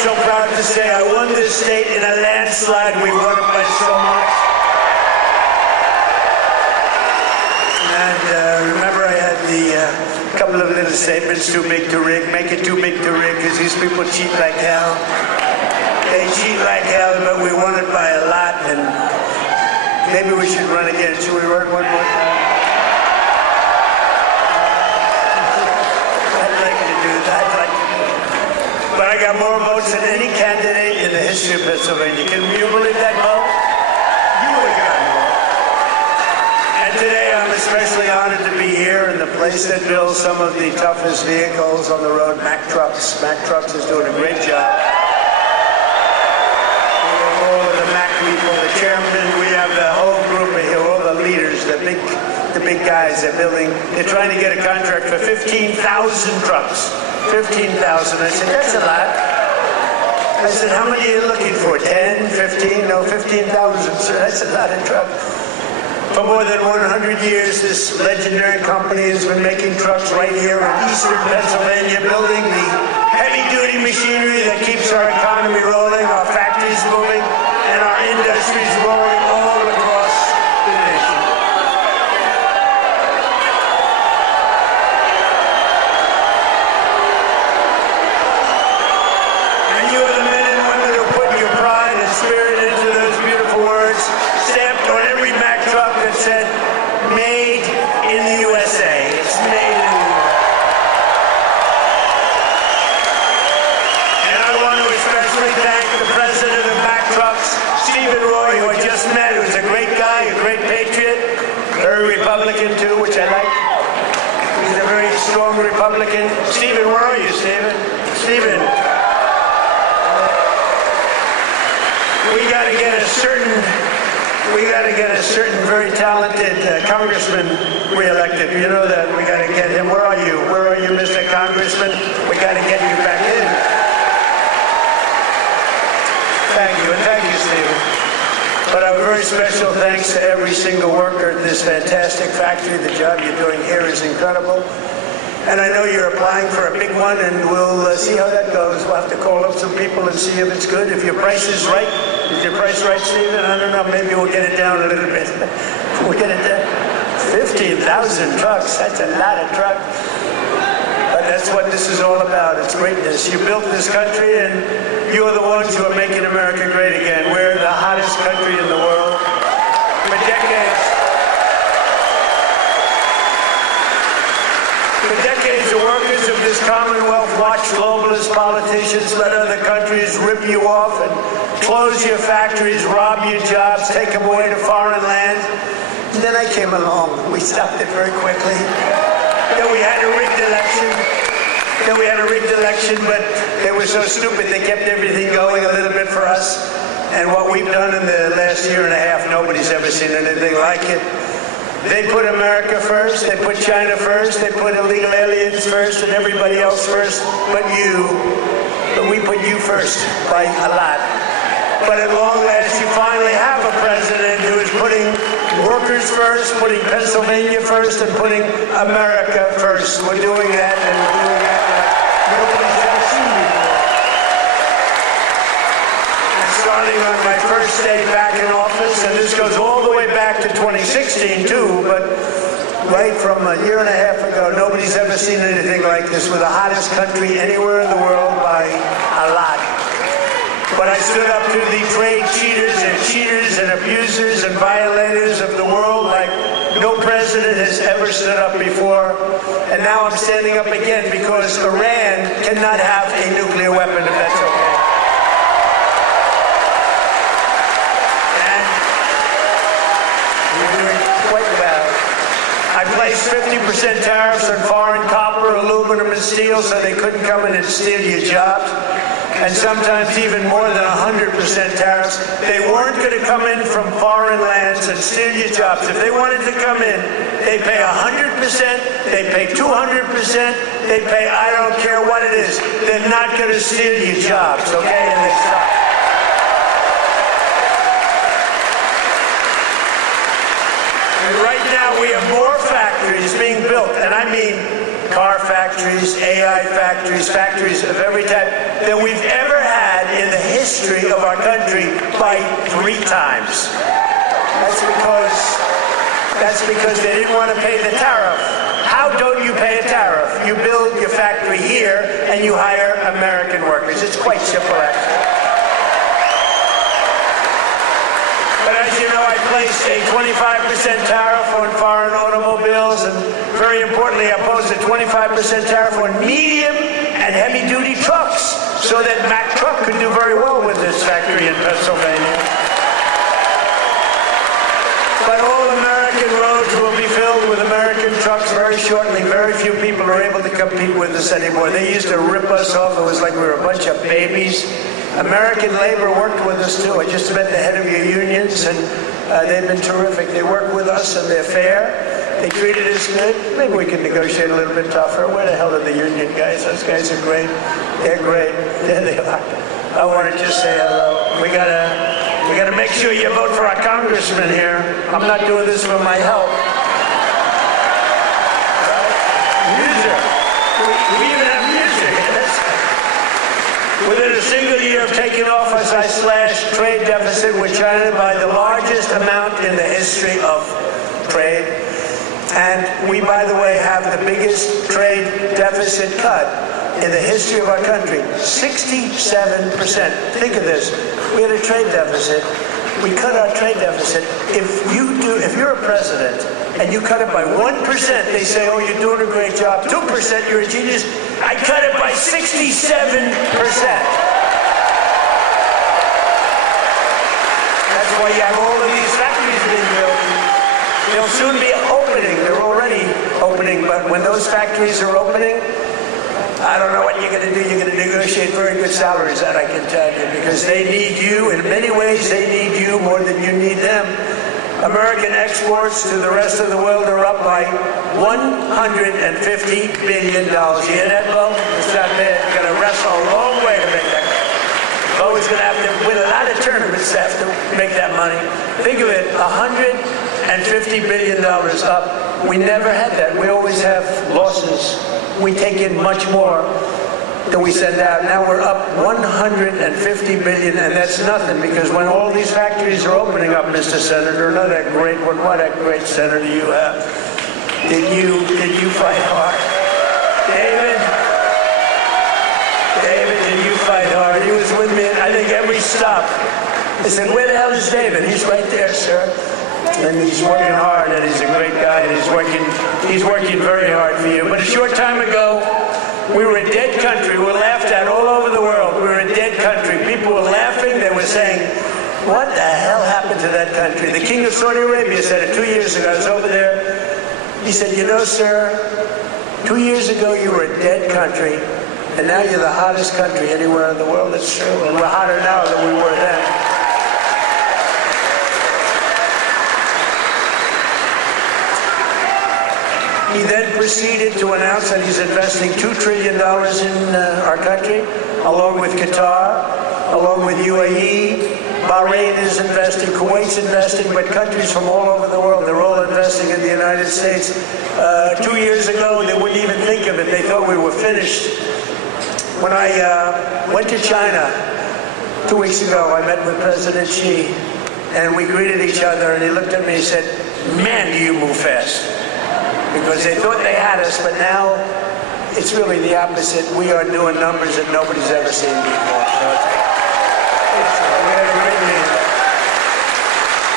so proud to say I won this state in a landslide. We won it by so much. And remember, I had the couple of little statements, too big to rig, make it too big to rig, because these people cheat like hell. They cheat like hell, but we won it by a lot, and maybe we should run again. Should we run one more time? I'd like to do that. But I got more votes than any candidate in the history of Pennsylvania. Can you believe that, Mo? You would have gotten more. And today I'm especially honored to be here in the place that builds some of the toughest vehicles on the road, Mack Trucks. Mack Trucks is doing a great job. We have all of the Mack people, the chairman, we have the whole group of here, all the leaders, the big guys. They're trying to get a contract for 15,000 trucks. 15,000. I said, that's a lot. I said, how many are you looking for? 10, 15? No, 15,000. So that's a lot of trucks. For more than 100 years, this legendary company has been making trucks right here in eastern Pennsylvania, building the heavy-duty machinery that keeps our economy rolling, our factories moving, and our industries rolling all across the nation. And you are the men and women who put your pride and spirit into those beautiful words, stamped on every Mack truck that said, made in the USA. It's made in the USA. And I want to especially thank the president of Mack Trucks, Stephen Roy, who I just met, who's a great guy, a great patriot, very Republican too, which I like. He's a very strong Republican. Stephen, where are you, Stephen? Stephen. We got to get a certain very talented congressman reelected. You know that we got to get him. Where are you? Where are you, Mr. Congressman? We got to get you back in. Thank you, and thank you, Stephen. But a very special thanks to every single worker at this fantastic factory. The job you're doing here is incredible. And I know you're applying for a big one, and we'll see how that goes. We'll have to call up some people and see if it's good. If your price is right. Is your price right, Stephen? I don't know. Maybe we'll get it down a little bit. We'll get it down. 15,000 trucks. That's a lot of trucks. But that's what this is all about. It's greatness. You built this country, and you are the ones who are making America great again. We're the hottest country in the world. For decades. For decades, the workers of this Commonwealth watched globalist politicians let other countries rip you off and close your factories, rob your jobs, take them away to foreign lands. And then I came along. We stopped it very quickly. Then we had a rigged election. But they were so stupid they kept everything going a little bit for us. And what we've done in the last year and a half, nobody's ever seen anything like it. They put America first, they put China first, they put illegal aliens first, and everybody else first but you. But we put you first by a lot. But at long last, you finally have a president who is putting workers first, putting Pennsylvania first, and putting America first. We're doing that, and we're doing that like nobody's ever seen before. And starting on my first day back in office, and this goes all the way back to 2016 too, but right from a year and a half ago, nobody's ever seen anything like this. We're the hottest country anywhere in the world by a lot. But I stood up to the trade cheaters and abusers and violators of the world like no president has ever stood up before. And now I'm standing up again because Iran cannot have a nuclear weapon, if that's okay. And we're doing quite well. I placed 50% tariffs on foreign copper, aluminum, and steel so they couldn't come in and steal your jobs. And sometimes even more than 100% tariffs. They weren't going to come in from foreign lands and steal your jobs. If they wanted to come in, they pay 100%, they pay 200%, they pay I don't care what it is. They're not going to steal your jobs, okay? And they stop. And right now we have more factories being built, and I mean car factories, AI factories, factories of every type that we've ever had history of our country by 3 times. That's because they didn't want to pay the tariff. How don't you pay a tariff? You build your factory here and you hire American workers. It's quite simple, actually. But as you know, I placed a 25% tariff on foreign automobiles, and very importantly, I posed a 25% tariff on medium and heavy-duty trucks, so that Mack Truck could do very well with this factory in Pennsylvania. But all American roads will be filled with American trucks very shortly. Very few people are able to compete with us anymore. They used to rip us off. It was like we were a bunch of babies. American labor worked with us too. I just met the head of your unions, and they've been terrific. They work with us and they're fair. They treated us good. Maybe we can negotiate a little bit tougher. Where the hell are the union guys? Those guys are great. They're great. There they are. I want to just say hello. We gotta make sure you vote for our congressman here. I'm not doing this for my help. Music. We even have music. Within a single year of taking office, I slashed trade deficit with China by the largest amount in the history of trade. And we, by the way, have the biggest trade deficit cut in the history of our country. 67%. Think of this. We had a trade deficit. We cut our trade deficit. If you're a president and you cut it by 1%, they say, oh, you're doing a great job. 2%, you're a genius. I cut it by 67%. That's why you have all of these factories being built. They'll soon be opening. They're already opening, but when those factories are opening, I don't know what you're going to do. You're going to negotiate very good salaries, that I can tell you, because they need you. In many ways, they need you more than you need them. American exports to the rest of the world are up by $150 billion. You hear that, Bo? It's not bad. You're going to wrestle a long way to make that. Bo is going to have to win a lot of tournaments to make that money. Think of it, $150 billion up. We never had that. We always have losses. We take in much more than we send out. Now we're up $150 billion, and that's nothing, because when all these factories are opening up, Mr. Senator, what a great senator you have. Did you fight hard? David, did you fight hard? He was with me, I think, every stop. I said, where the hell is David? He's right there, sir. And he's working hard, and he's a great guy, and he's working very hard for you. But a short time ago, we were a dead country. We were laughed at all over the world. We were a dead country. People were laughing. They were saying, what the hell happened to that country? The king of Saudi Arabia said it 2 years ago. I was over there. He said, you know, sir, 2 years ago you were a dead country, and now you're the hottest country anywhere in the world. It's true. And we're hotter now than we were then. He then proceeded to announce that he's investing $2 trillion in our country, along with Qatar, along with UAE. Bahrain is investing, Kuwait's investing, but countries from all over the world, they're all investing in the United States. 2 years ago, they wouldn't even think of it. They thought we were finished. When I went to China 2 weeks ago, I met with President Xi, and we greeted each other, and he looked at me and said, man, do you move fast. Because they thought they had us, but now it's really the opposite. We are doing numbers that nobody's ever seen before. So we have a great meeting.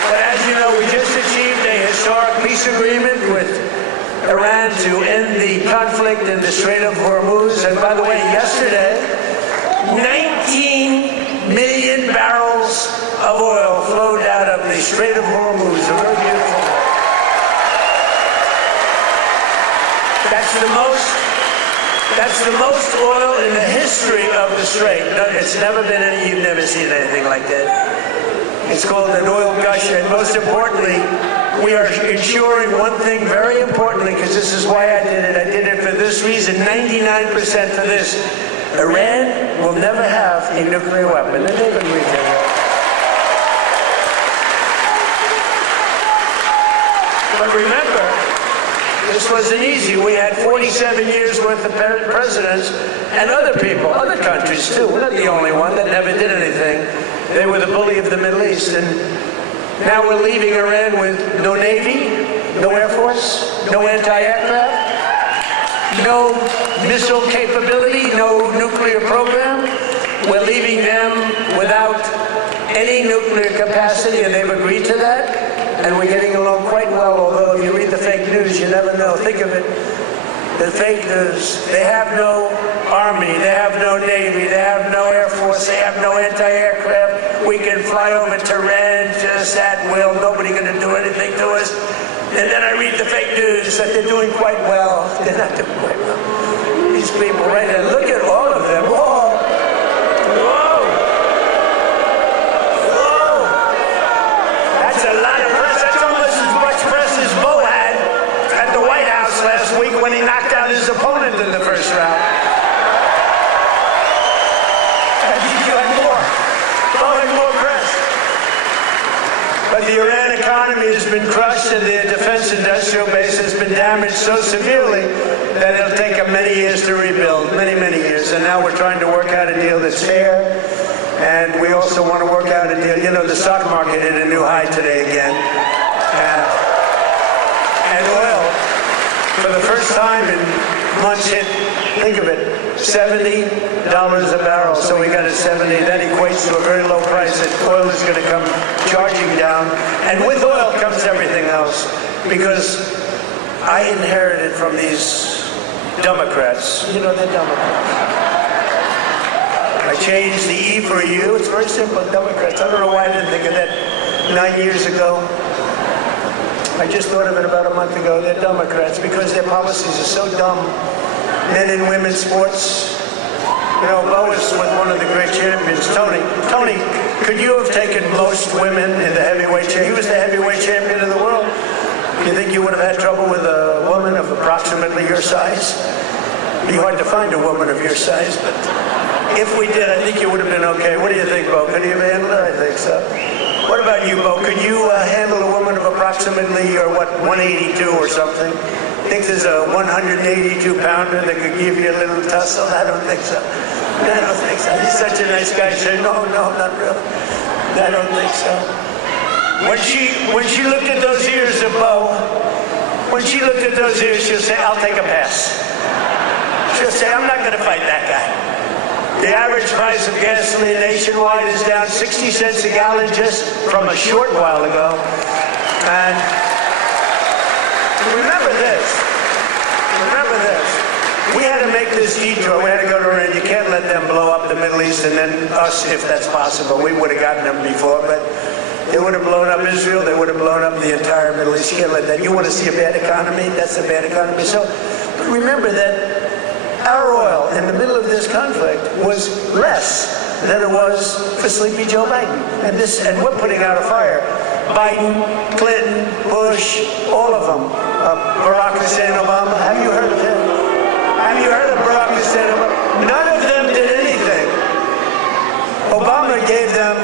But as you know, we just achieved a historic peace agreement with Iran to end the conflict in the Strait of Hormuz. And by the way, yesterday, 19 million barrels of oil flowed out of the Strait of Hormuz. A very beautiful. That's the most oil in the history of the Strait. It's never been you've never seen anything like that. It's called an oil gusher. And most importantly, we are ensuring one thing very importantly, because this is why I did it. I did it for this reason, 99% for this. Iran will never have a nuclear weapon. And they've agreed to that. But remember, This wasn't easy. We had 47 years worth of presidents and other people, other countries too. We're not the only one that never did anything. They were the bully of the Middle East. And now we're leaving Iran with no Navy, no Air Force, no anti-aircraft, no missile capability, no nuclear program. We're leaving them without any nuclear capacity, and they've agreed to that. And we're getting along quite well, although if you read the fake news, you never know. Think of it. The fake news, they have no army, they have no navy, they have no air force, they have no anti-aircraft. We can fly over Tehran just at will. Nobody going to do anything to us. And then I read the fake news that they're doing quite well. They're not doing quite well. These people right there, look at all of them. Whoa! Whoa! Whoa! That's a lot of press. That's almost as much press as Bo had at the White House last week when he knocked out his opponent in the first round. I think you had more. Bo had more press. But the Iran economy has been crushed and their defense industrial base has been damaged so severely that it'll take them many years to rebuild, many, many years. And now we're trying to work out a deal that's fair. And we also want to work out a deal. You know, the stock market hit a new high today again. And oil, for the first time in months, hit, think of it, $70 a barrel. So we got a 70. That equates to a very low price that oil is going to come charging down. And with oil comes everything else. Because I inherited from these Democrats. You know, they're Democrats. I changed the E for a U. It's very simple, Democrats. I don't know why I didn't think of that 9 years ago. I just thought of it about a month ago. They're Democrats because their policies are so dumb. Men and women's sports. You know, Bo was with one of the great champions, Tony. Tony, could you have taken most women in the heavyweight championship? He was the heavyweight champion of the world. Do you think you would have had trouble with a woman of approximately your size? It'd be hard to find a woman of your size, but if we did, I think you would have been okay. What do you think, Bo? Could you have handled it? I think so. What about you, Bo? Could you handle a woman of approximately, or what, 182 or something? Think there's a 182-pounder that could give you a little tussle? I don't think so. I don't think so. He's such a nice guy. She said, no, not really. I don't think so. When she looked at those ears of Bo, when she looked at those ears, she'll say, I'll take a pass. She'll say, I'm not going to fight that guy. The average price of gasoline nationwide is down 60 cents a gallon just from a short while ago. And remember this. We had to make this detour. We had to go to Iran. You can't let them blow up the Middle East and then us, if that's possible. We would have gotten them before, but they would have blown up Israel. They would have blown up the entire Middle East. You can't let that. You want to see a bad economy? That's a bad economy. So, but remember that our oil in the middle of this conflict was less than it was for Sleepy Joe Biden. And we're putting out a fire. Biden, Clinton, Bush, all of them. Barack Hussein Obama. Have you heard of him? Have you heard of Barack Hussein Obama? None of them did anything. Obama gave them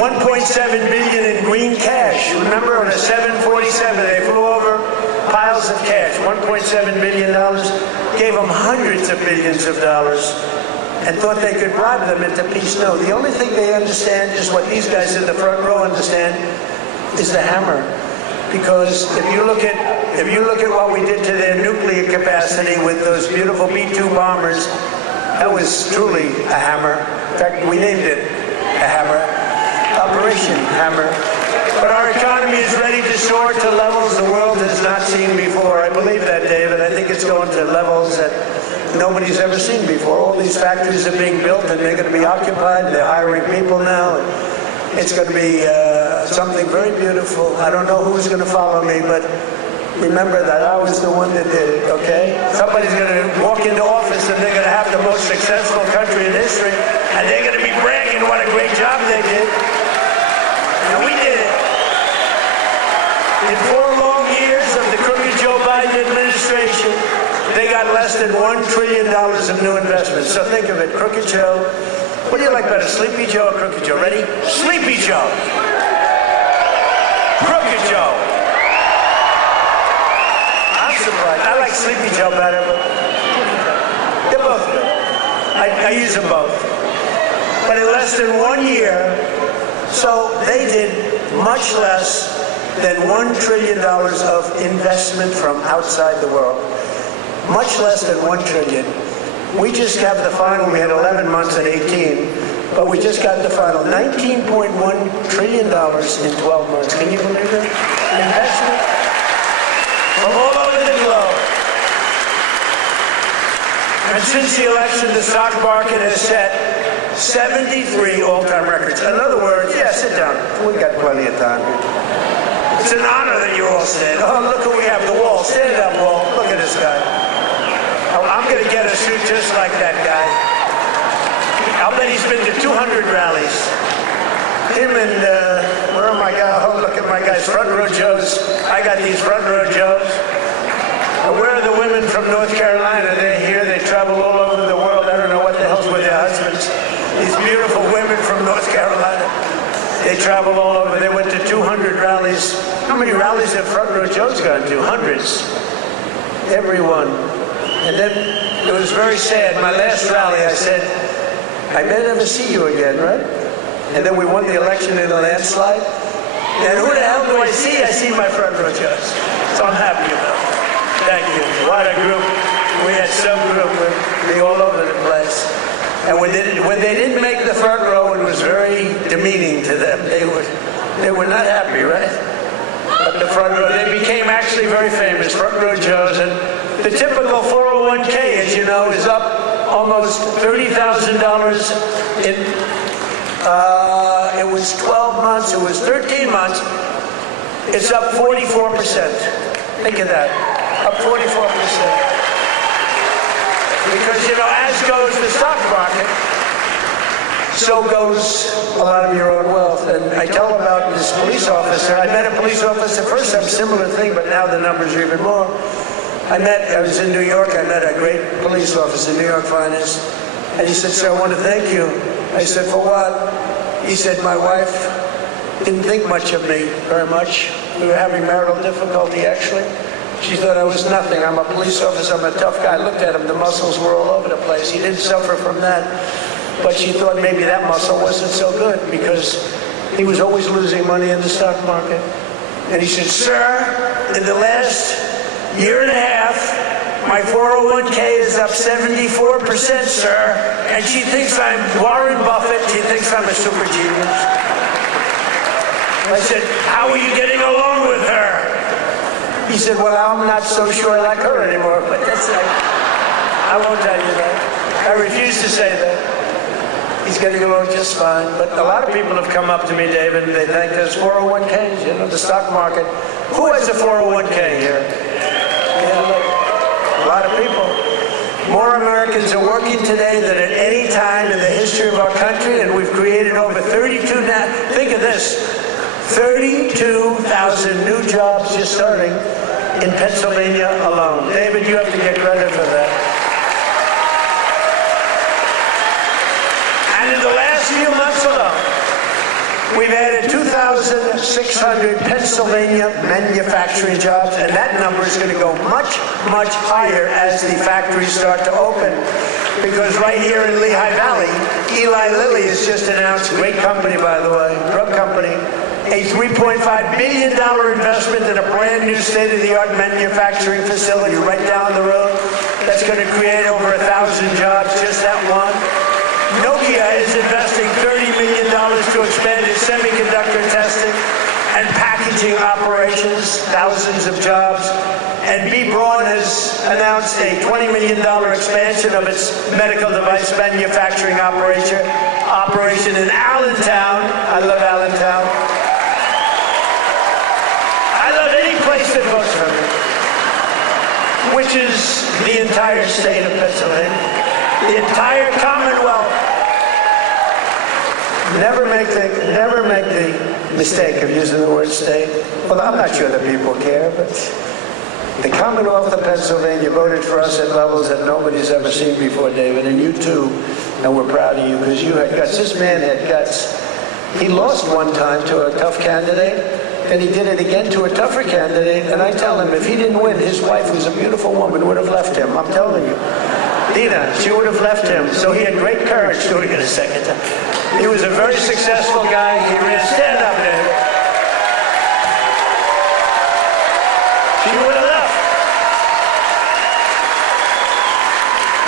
$1.7 billion in green cash. Remember, on a 747, they flew over piles of cash. $1.7 billion. Gave them hundreds of billions of dollars and thought they could bribe them into peace. No, the only thing they understand is what these guys in the front row understand is the hammer. Because if you look at what we did to their nuclear capacity with those beautiful B-2 bombers, that was truly a hammer. In fact, we named it a hammer, Operation Hammer. But our economy is ready to soar to levels the world has not seen before. I believe that, David. I think it's going to levels that nobody's ever seen before. All these factories are being built and they're going to be occupied. They're hiring people now. It's going to be something very beautiful. I don't know who's going to follow me, but remember that I was the one that did it, okay? Somebody's going to walk into office and they're going to have the most successful country in history, and they're going to be bragging what a great job they did. And we did it. In 4 long years of the crooked Joe Biden administration, they got less than $1 trillion of new investments. So think of it, Crooked Joe. What do you like better, Sleepy Joe or Crooked Joe? Ready? Sleepy Joe. Crooked Joe. I'm surprised. I like Sleepy Joe better, but they're both good. I use them both. But in less than 1 year, so they did much less than $1 trillion of investment from outside the world. Much less than 1 trillion. We just have the final. We had 11 months and 18, but we just got the final. $19.1 trillion in 12 months. Can you believe it? Investment from all over the globe. And since the election, the stock market has set 73 all-time records. In other words, yeah, sit down. We got plenty of time. It's an honor that you all stand. Oh, look who we have, the Wall. Stand up, Wall. Look at this guy. I'm going to get a suit just like that guy. I'll bet he's been to 200 rallies. Him and, where are my guys? Oh, look at my guys, front row Joes. I got these front row Joes. And where are the women from North Carolina? They're here. They travel all over the world. I don't know what the hell's with their husbands. These beautiful women from North Carolina. They travel all over. They went to 200 rallies. How many rallies have front row Joe's gone to? Hundreds. Everyone. And then it was very sad. My last rally, I said, I may never see you again, right? And then we won the election in a landslide. And who the hell do I see? I see my front row Joes. So I'm happy about it. Thank you. What a group. We had some group with me all over the place. And when they didn't make the front row, it was very demeaning to them. They were not happy, right? But the front row, they became actually very famous, front row Joes. And the typical 401k, as you know, is up almost $30,000 in, it was 12 months, it was 13 months. It's up 44%. Think of that, up 44%. Because, you know, as goes the stock market, so goes a lot of your own wealth. And I tell about this police officer. I met a police officer first time, similar thing, but now the numbers are even more. I was in New York. I met a great police officer, New York finest. And he said, sir, I want to thank you. I said, for what? He said, my wife didn't think much of me very much. We were having marital difficulty, actually. She thought I was nothing. I'm a police officer. I'm a tough guy. I looked at him. The muscles were all over the place. He didn't suffer from that. But she thought maybe that muscle wasn't so good because he was always losing money in the stock market. And he said, sir, in the last year and a half, my 401k is up 74%, sir. And she thinks I'm Warren Buffett. She thinks I'm a super genius. I said, how are you getting along with her? He said, well, I'm not so sure I like her anymore, but that's like, I won't tell you that. I refuse to say that. He's getting along just fine. But a lot of people have come up to me, David, and they thank us 401ks, you know, the stock market. Who has a 401k here? Yeah, a lot of people. More Americans are working today than at any time in the history of our country, and we've created over 32 now. Think of this. 32,000 new jobs just starting in Pennsylvania alone. David, you have to get credit for that. And in the last few months alone, we've added 2,600 Pennsylvania manufacturing jobs, and that number is going to go much, much higher as the factories start to open. Because right here in Lehigh Valley, Eli Lilly has just announced, great company by the way, drug company, a $3.5 billion investment in a brand new state-of-the-art manufacturing facility right down the road. That's going to create over 1,000 jobs, just that one. Nokia is investing $30 million to expand its semiconductor testing and packaging operations, thousands of jobs. And B. Braun has announced a $20 million expansion of its medical device manufacturing operation in Allentown. I love Allentown. I love any place that votes for me, which is the entire state of Pennsylvania, the entire Commonwealth. Never make the mistake of using the word state. Well, I'm not sure that people care, but the Commonwealth of Pennsylvania voted for us at levels that nobody's ever seen before, David, and you too, and we're proud of you because you had guts. This man had guts. He lost one time to a tough candidate, and he did it again to a tougher candidate, and I tell him if he didn't win, his wife, who's a beautiful woman, would have left him. I'm telling you. Dina, she would have left him. So he had great courage doing it a second time. He was a very successful guy. He ran, stand up, Dave. She would have left.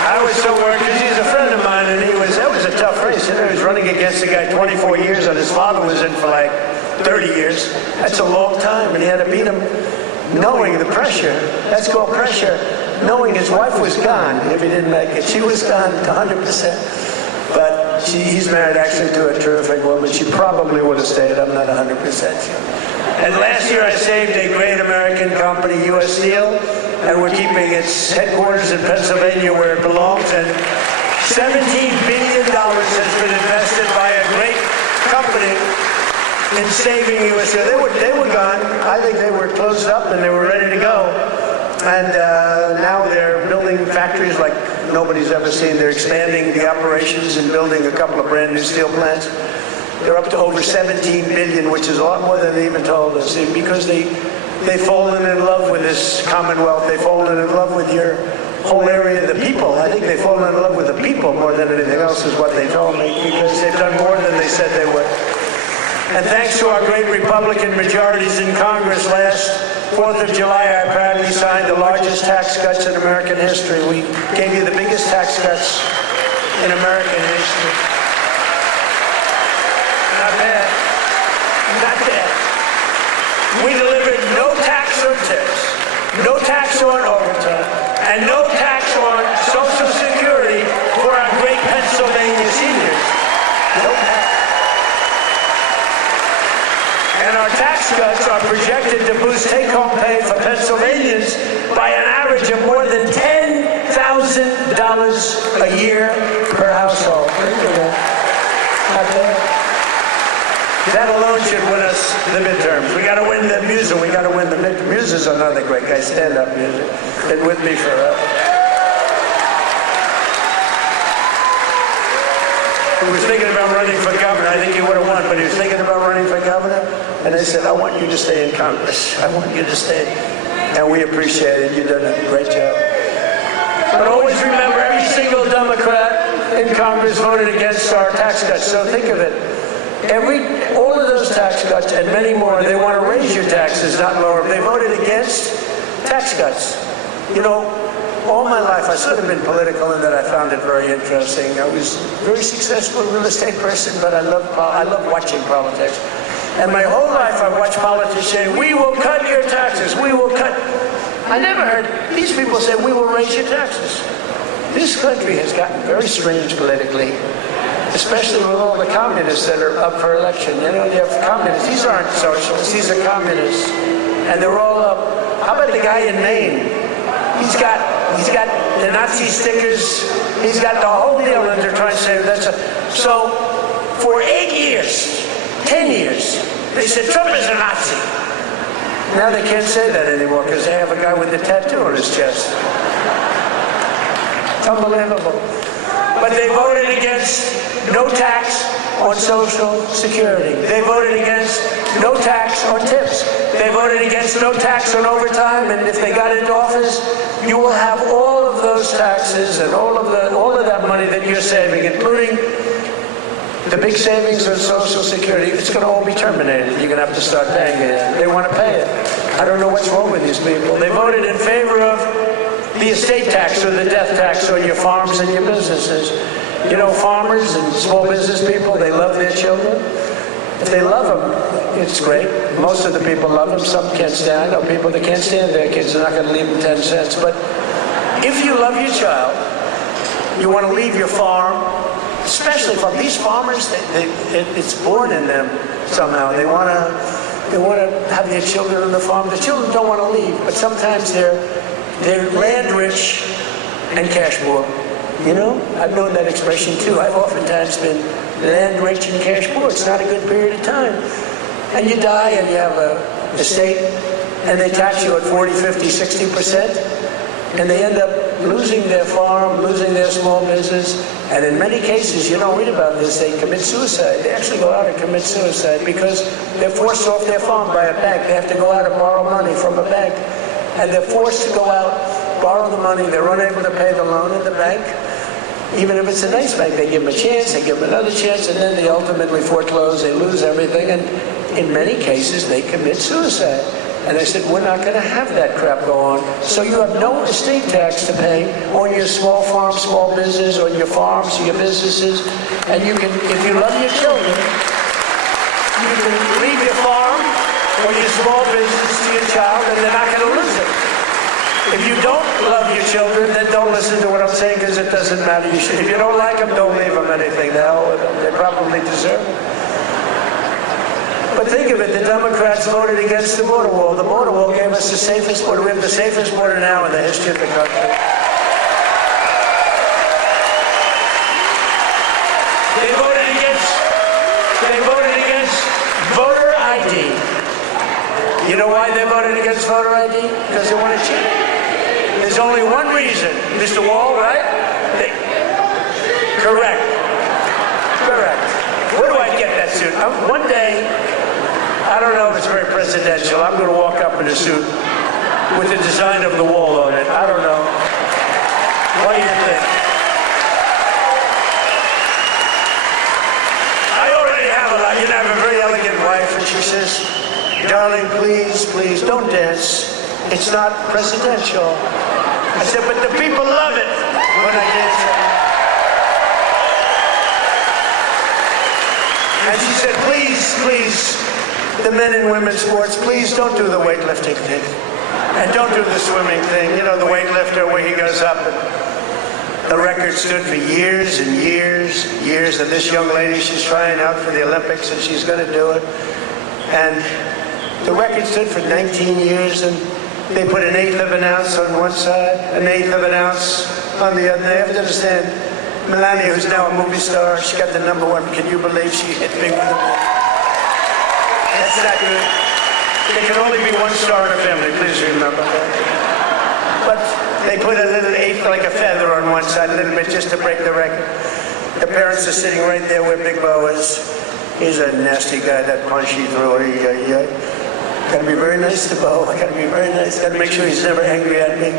I was so worried because he's a friend of mine, and that was a tough race. You know, he was running against a guy 24 years, and his father was in for like 30 years. That's a long time, and he had to beat him knowing the pressure. That's called pressure. Knowing his wife was gone if he didn't make it. She was gone 100%. But he's married actually to a terrific woman. She probably would have stayed. I'm not 100% sure. And last year I saved a great American company, U.S. Steel, and we're keeping its headquarters in Pennsylvania where it belongs. And $17 billion has been invested by a great company in saving U.S. Steel. They were gone. I think they were closed up and they were ready to go. And now they're building factories like nobody's ever seen. They're expanding the operations and building a couple of brand new steel plants. They're up to over 17 billion, which is a lot more than they even told us. Because they've fallen in love with this Commonwealth. They've fallen in love with your whole area, the people. I think they've fallen in love with the people more than anything else is what they told me, because they've done more than they said they would. And thanks to our great Republican majorities in Congress last 4th of July, I proudly signed the largest tax cuts in American history. We gave you the biggest tax cuts in American history. Not bad. Not bad. We delivered no tax on tips, no tax on overtime, and no tax on Social Security for our great Pennsylvania seniors. No tax. And our tax cuts are projected to boost take-home pay for Pennsylvanians by an average of more than $10,000 a year per household. That alone should win us the midterms. We got to win the Muse, and we got to win the midterms. Muse is another great guy. Stand up, Muse. Been with me forever. He was thinking about running for governor. I think he would have won, but he was thinking about running for governor. And they said, I want you to stay in Congress. I want you to stay. And we appreciate it. You've done a great job. But always remember, every single Democrat in Congress voted against our tax cuts. So think of it. All of those tax cuts and many more, they want to raise your taxes, not lower them. They voted against tax cuts. You know, all my life, I sort of been political in that I found it very interesting. I was a very successful real estate person, but I love watching politics. And my whole life I watched politicians say, we will cut your taxes, we will cut. I never heard these people say, we will raise your taxes. This country has gotten very strange politically, especially with all the communists that are up for election. You know, you have communists. These aren't socialists, these are communists. And they're all up. How about the guy in Maine? He's got the Nazi stickers. He's got the whole deal, and they're trying to say so for 8 years, 10 years, they said Trump is a Nazi. Now they can't say that anymore because they have a guy with a tattoo on his chest. It's unbelievable. But they voted against no tax on Social Security. They voted against no tax on tips. They voted against no tax on overtime, and if they got into office, you will have all of those taxes and all of that money that you're saving, including the big savings on Social Security. It's going to all be terminated. You're going to have to start paying it. They want to pay it. I don't know what's wrong with these people. They voted in favor of the estate tax or the death tax on your farms and your businesses. You know, farmers and small business people, they love their children. If they love them, it's great. Most of the people love them. Some can't stand. I know people that can't stand their kids are not going to leave them 10 cents. But if you love your child, you want to leave your farm, especially from these farmers, it's born in them somehow. They want to have their children on the farm. The children don't want to leave, but sometimes they're land rich and cash poor. You know, I've known that expression too. I've oftentimes been land rich and cash poor. It's not a good period of time. And you die and you have an estate and they tax you at 40, 50, 60%. And they end up losing their farm, losing their small business, And in many cases, you don't read about this, they commit suicide. They actually go out and commit suicide because they're forced off their farm by a bank. They have to go out and borrow money from a bank. And they're forced to go out, borrow the money. They're unable to pay the loan at the bank. Even if it's a nice bank, they give them a chance, they give them another chance, and then they ultimately foreclose, they lose everything, and in many cases, they commit suicide. And I said, we're not going to have that crap go on. So you have no estate tax to pay on your small farm, small business, on your farms, your businesses. And you can, if you love your children, you can leave your farm or your small business to your child, and they're not going to lose it. If you don't love your children, then don't listen to what I'm saying, because it doesn't matter. If you don't like them, don't leave them anything. The hell with them. They probably deserve it. But think of it, the Democrats voted against the border wall. The border wall gave us the safest border. We have the safest border now in the history of the country. They voted against voter ID. You know why they voted against voter ID? Because they want to cheat. There's only one reason. Mr. Wall, right? Correct. Where do I get that suit? One day, I don't know if it's very presidential. I'm going to walk up in a suit with the design of the wall on it. I don't know. What do you think? I already have a very elegant wife, and she says, darling, please, don't dance. It's not presidential. I said, but the people love it when I dance. And she said, please, the men and women's sports, please don't do the weightlifting thing. And don't do the swimming thing. You know, the weightlifter where he goes up. The record stood for years and years. And this young lady, she's trying out for the Olympics, and she's going to do it. And the record stood for 19 years, and they put an eighth of an ounce on one side, an eighth of an ounce on the other. They have to understand, Melania, who's now a movie star, she got the #1. Can you believe she hit big with the ball? That's not good. There can only be one star in a family, please remember that. But they put a little eighth, like a feather on one side, a little bit, just to break the record. The parents are sitting right there where Big Bo is. He's a nasty guy, that punch he threw. Gotta be very nice to Bo. Gotta be very nice. Gotta make sure he's never angry at me.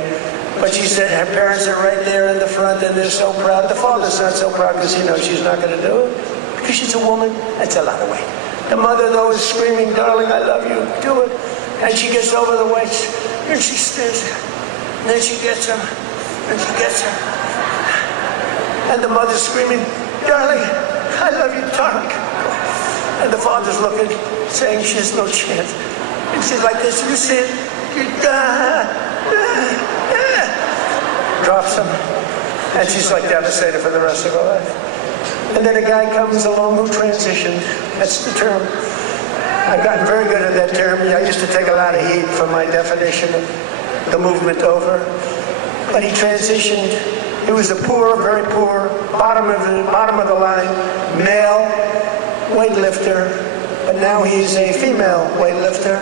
But she said her parents are right there in the front, and they're so proud. The father's not so proud because he knows she's not going to do it. Because she's a woman, that's a lot of weight. The mother, though, is screaming, darling, I love you, do it. And she gets over the weights, and she stays there. And then she gets him, and she gets him. And the mother's screaming, darling, I love you, darling. And the father's looking, saying she has no chance. And she's like this, you see it? Drops him. And she's like devastated for the rest of her life. And then a guy comes along who transitioned. That's the term. I've gotten very good at that term. I used to take a lot of heat for my definition of the movement over. But he transitioned. He was a poor, very poor, bottom of the line, male weightlifter. But now he's a female weightlifter.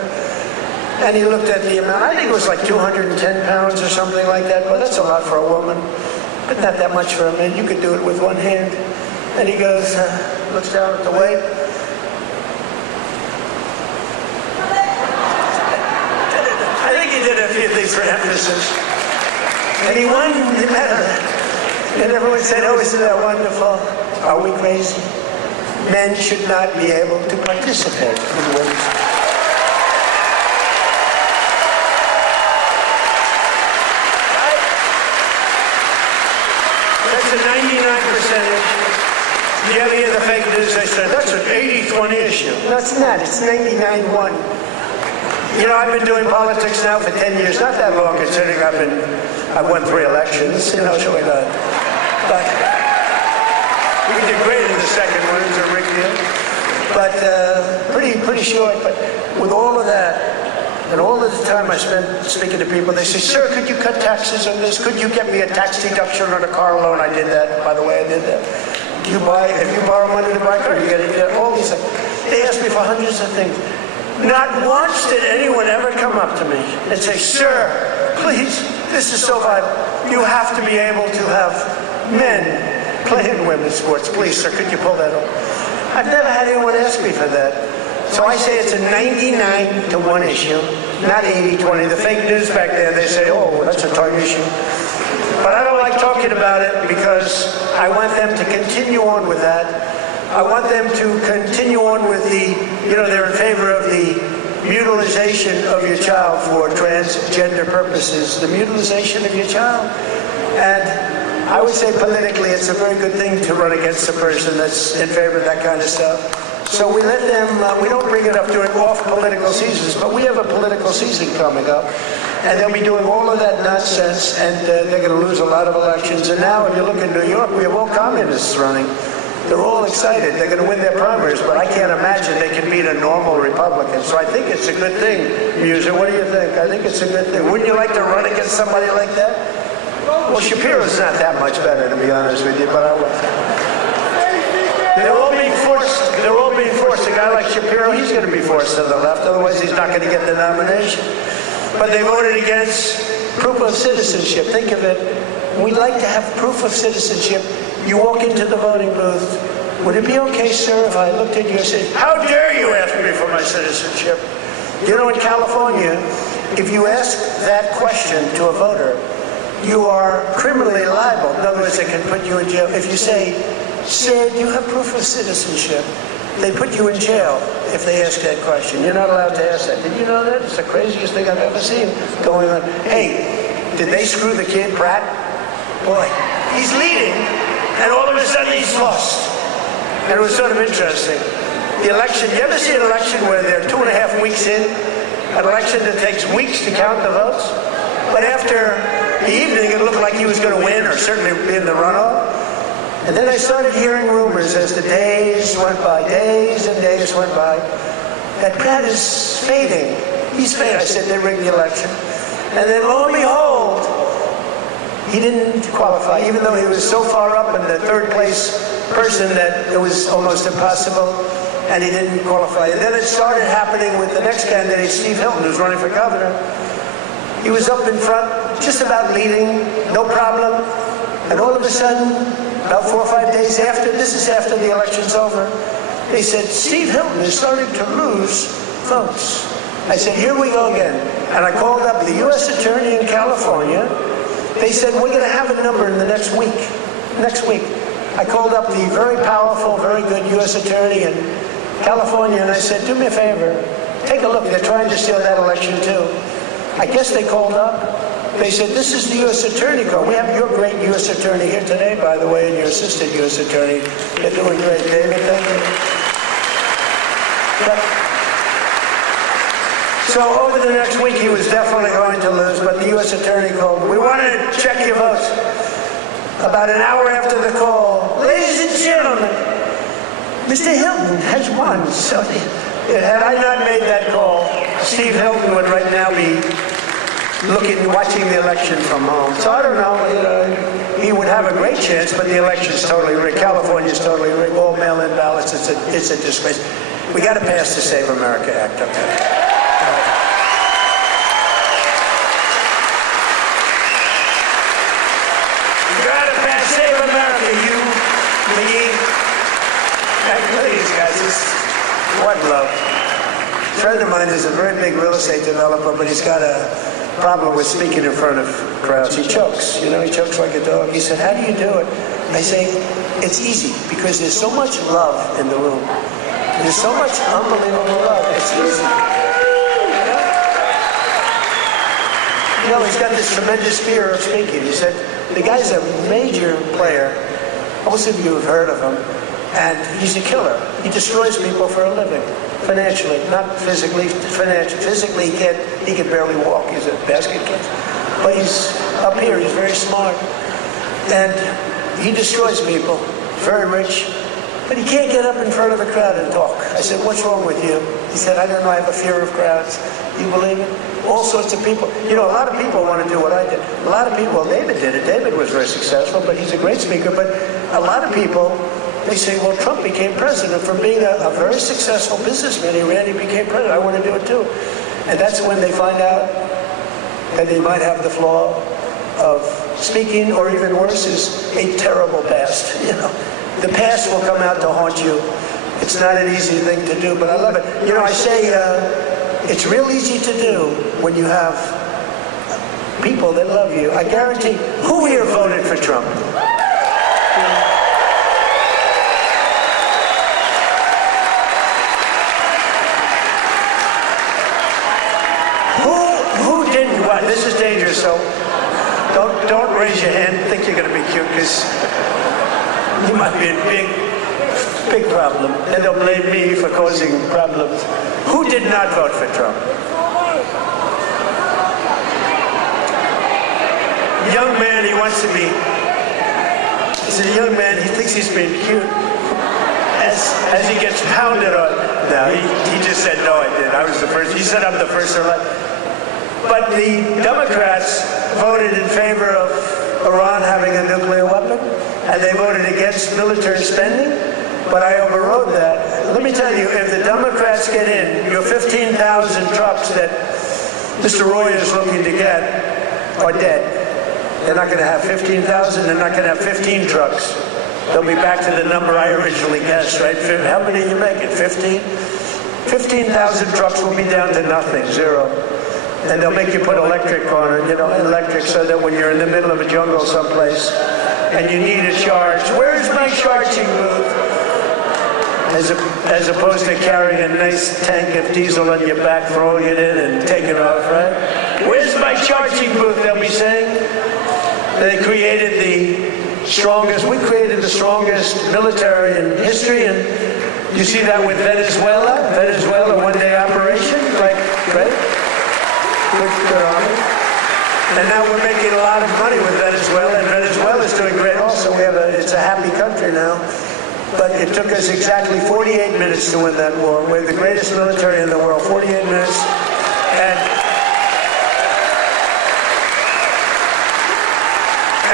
And he looked at the amount. I think it was like 210 pounds or something like that. Well, that's a lot for a woman, but not that much for a man. You could do it with one hand. And he goes, looks down at the weight. I think he did a few things for emphasis. And he won the medal. And everyone said, oh, isn't that wonderful? Are we crazy? Men should not be able to participate in women's sports. That's a 99 percentage. You ever hear the fake news? They said, that's an 80-20 issue. No, it's not. It's 99-1. You know, I've been doing politics now for 10 years. Not that long, considering I've won 3 elections. You know, so we not. But we did great in the second one. It was a rigged deal. But pretty short. But with all of that, and all of the time I spent speaking to people, they say, sir, could you cut taxes on this? Could you get me a tax deduction on a car loan? I did that. By the way, I did that. If you borrow money to buy a car, you get it. All these things. They asked me for hundreds of things. Not once did anyone ever come up to me and say, sir, please, this is so vital. You have to be able to have men play in women's sports. Please, sir, could you pull that off? I've never had anyone ask me for that. So I say it's a 99 to 1 issue, not 80-20. The fake news back there, they say, oh, that's a tight issue. But I don't like talking about it because I want them to continue on with that. I want them to continue on with the, they're in favor of the mutilization of your child for transgender purposes, the mutilization of your child. And I would say politically it's a very good thing to run against a person that's in favor of that kind of stuff. So we let them, we don't bring it up during off political seasons, but we have a political season coming up, and they'll be doing all of that nonsense, and they're going to lose a lot of elections. And now if you look in New York, we have all communists running. They're all excited. They're going to win their primaries, but I can't imagine they can beat a normal Republican. So I think it's a good thing, Muser. What do you think? I think it's a good thing. Wouldn't you like to run against somebody like that? Well, Shapiro's not that much better, to be honest with you, but I would. They're all being forced. They're all being forced. A guy like Shapiro, he's going to be forced to the left. Otherwise, he's not going to get the nomination. But they voted against proof of citizenship. Think of it. We'd like to have proof of citizenship. You walk into the voting booth. Would it be okay, sir, if I looked at you and said, how dare you ask me for my citizenship? You know, in California, if you ask that question to a voter, you are criminally liable. In other words, they can put you in jail. If you say, sir, do you have proof of citizenship? They put you in jail if they ask that question. You're not allowed to ask that. Did you know that? It's the craziest thing I've ever seen going on. Hey, did they screw the kid, Pratt? Boy, he's leading, and all of a sudden he's lost. And it was sort of interesting. The election, you ever see an election where they're 2.5 weeks in? An election that takes weeks to count the votes? But after the evening, it looked like he was going to win, or certainly be in the runoff. And then I started hearing rumors as the days went by, days and days went by, that Pratt is fading. He's fading. I said, they rigged the election. And then lo and behold, he didn't qualify, even though he was so far up in the third place person that it was almost impossible, and he didn't qualify. And then it started happening with the next candidate, Steve Hilton, who's running for governor. He was up in front, just about leading, no problem. And all of a sudden, about 4 or 5 days after, this is after the election's over, they said, Steve Hilton is starting to lose votes. I said, here we go again. And I called up the U.S. Attorney in California. They said, we're going to have a number in the next week. Next week. I called up the very powerful, very good U.S. Attorney in California, and I said, do me a favor. Take a look. They're trying to steal that election, too. I guess they called up. They said, this is the U.S. Attorney call. We have your great U.S. Attorney here today, by the way, and your assistant U.S. Attorney. They're doing great. David, thank you. So over the next week, he was definitely going to lose, but the U.S. Attorney called. We wanted to check your votes. About an hour after the call, ladies and gentlemen, Mr. Hilton has won. So had I not made that call, Steve Hilton would right now be watching the election from home. So I don't know, he would have a great chance, but the election's totally rigged. California's totally rigged. All mail-in ballots, it's a disgrace. We got to pass the Save America Act, okay? You got to pass Save America, you, me. Please, guys, what love. A friend of mine is a very big real estate developer, but he's got a problem with speaking in front of crowds. He chokes, he chokes like a dog. He said, how do you do it? I say, it's easy, because there's so much love in the room. There's so much unbelievable love. It's easy. He's got this tremendous fear of speaking. He said, the guy's a major player. Most of you have heard of him. And he's a killer. He destroys people for a living. Financially, not physically, financially. Physically, he can barely walk. He's a basket case. But he's up here, he's very smart. And he destroys people, very rich. But he can't get up in front of a crowd and talk. I said, what's wrong with you? He said, I don't know, I have a fear of crowds. You believe it? All sorts of people. A lot of people want to do what I did. A lot of people, well, David did it. David was very successful, but he's a great speaker. But a lot of people, they say, well, Trump became president from being a very successful businessman. He became president. I want to do it too. And that's when they find out that they might have the flaw of speaking, or even worse, is a terrible past. The past will come out to haunt you. It's not an easy thing to do, but I love it. I say it's real easy to do when you have people that love you. I guarantee, who here voted for Trump? Who didn't? What? This is dangerous, so don't raise your hand. Think you're going to be cute, because you might be a big problem, and they'll blame me for causing problems. Who did not vote for Trump? Young man, he wants to be. He's a young man, he thinks he's being cute. As he gets pounded on. No, he just said, no, I did. I was the first. He said I'm the first to elect. But the Democrats voted in favor of Iran having a nuclear weapon, and they voted against military spending, but I overrode that. Let me tell you, if the Democrats get in, your 15,000 trucks that Mr. Roy is looking to get are dead. They're not going to have 15,000, they're not going to have 15 trucks. They'll be back to the number I originally guessed, right? How many are you making, 15? 15,000 trucks will be down to nothing, zero. And they'll make you put electric on it, electric, so that when you're in the middle of a jungle someplace and you need a charge, where's my charging booth? As opposed to carrying a nice tank of diesel on your back, throwing it in and taking off, right? Where's my charging booth, they'll be saying. They created we created the strongest military in history, and you see that with Venezuela, one-day operation, right? Good army. And now we're making a lot of money with Venezuela, and Venezuela's doing great also. It's a happy country now. But it took us exactly 48 minutes to win that war. We're the greatest military in the world, 48 minutes.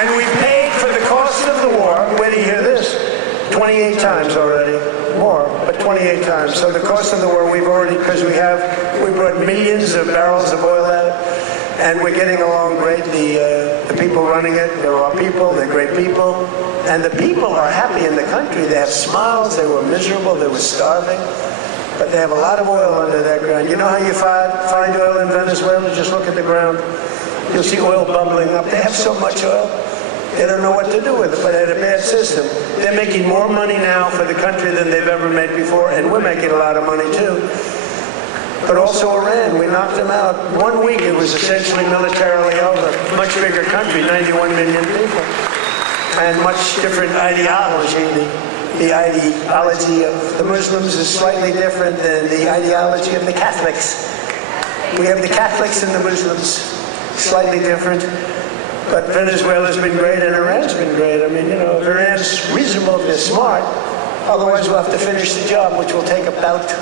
And we paid for the cost of the war, wait till you hear this, 28 times already. More, but 28 times. So the cost of the war, we've already, because we brought millions of barrels of oil out, and we're getting along great. The people running it, they're our people, they're great people, and the people are happy in the country. They have smiles, they were miserable, they were starving, but they have a lot of oil under that ground. You know how you find oil in Venezuela? Just look at the ground. You'll see oil bubbling up. They have so much oil. They don't know what to do with it, but they had a bad system. They're making more money now for the country than they've ever made before, and we're making a lot of money too. But also Iran, we knocked them out. 1 week it was essentially militarily over. Much bigger country, 91 million people. And much different ideology. The ideology of the Muslims is slightly different than the ideology of the Catholics. We have the Catholics and the Muslims, slightly different. But Venezuela's been great, and Iran's been great. I mean, if Iran's reasonable, if they're smart, otherwise we'll have to finish the job, which will take about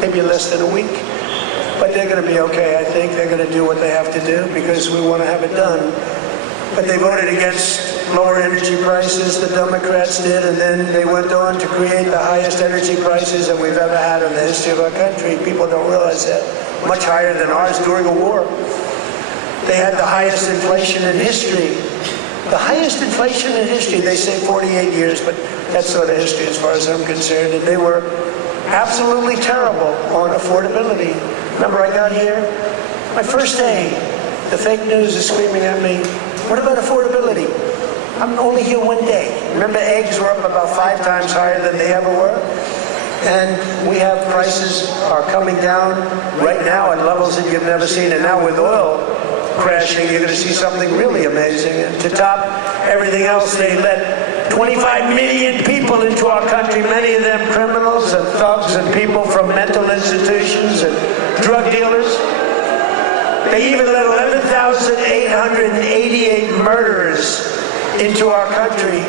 maybe less than a week. But they're going to be okay, I think. They're going to do what they have to do because we want to have it done. But they voted against lower energy prices, the Democrats did, and then they went on to create the highest energy prices that we've ever had in the history of our country. People don't realize that. Much higher than ours during a war. They had the highest inflation in history. The highest inflation in history. They say 48 years, but that's sort of history as far as I'm concerned. And they were absolutely terrible on affordability. Remember, I got here, my first day, the fake news is screaming at me, what about affordability? I'm only here 1 day. Remember, eggs were up about 5 times higher than they ever were? And we have prices are coming down right now at levels that you've never seen. And now with oil crashing, you're going to see something really amazing. And to top everything else, they let 25 million people into our country, many of them criminals and thugs and people from mental institutions and drug dealers. They even let 11,888 murderers into our country.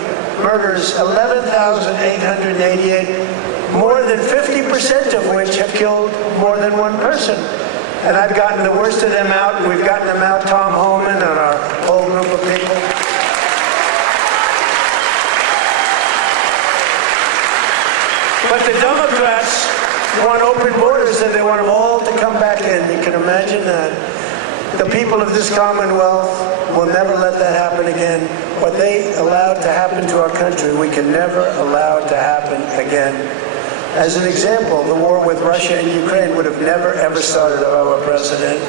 Murders, 11,888, more than 50% of which have killed more than one person. And I've gotten the worst of them out. We've gotten them out, Tom Homan and our whole group of people. But the Democrats want open borders and they want them all to come back in. You can imagine that. The people of this Commonwealth will never let that happen again. What they allowed to happen to our country, we can never allow to happen again. As an example, the war with Russia and Ukraine would have never, ever started if I were president.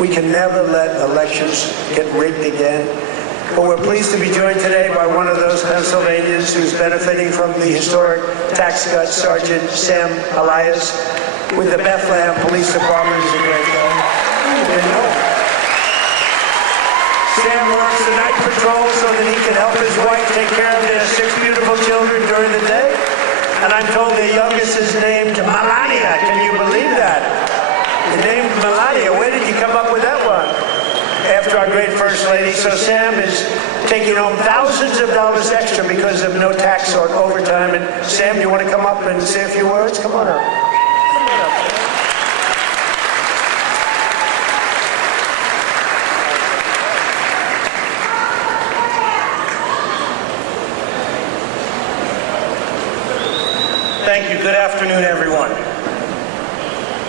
We can never let elections get rigged again. But we're pleased to be joined today by one of those Pennsylvanians who's benefiting from the historic tax cut, Sergeant Sam Elias, with the Bethlehem Police Department. Is a great guy. You didn't know. Sam works the night patrol so that he can help his wife take care of their 6 beautiful children during the day. And I'm told their youngest is named Melania. Can you believe that? The name Melania. Where did you come up with that one? After our great First Lady. So Sam is taking home thousands of dollars extra because of no tax on overtime. And Sam, do you want to come up and say a few words? Come on up. Thank you. Good afternoon, everyone.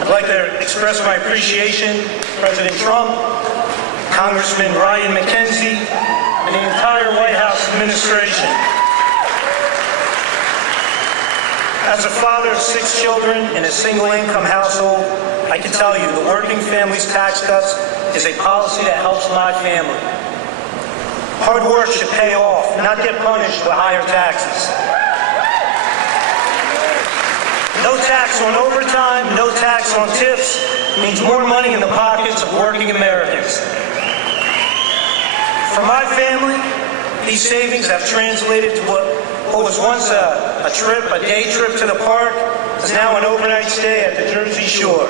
I'd like to express my appreciation to President Trump, Congressman Ryan McKenzie, and the entire White House administration. As a father of 6 children in a single-income household, I can tell you the Working Families Tax Cuts is a policy that helps my family. Hard work should pay off, not get punished with higher taxes. No tax on overtime, no tax on tips means more money in the pockets of working Americans. For my family, these savings have translated to what was once a day trip to the park, is now an overnight stay at the Jersey Shore.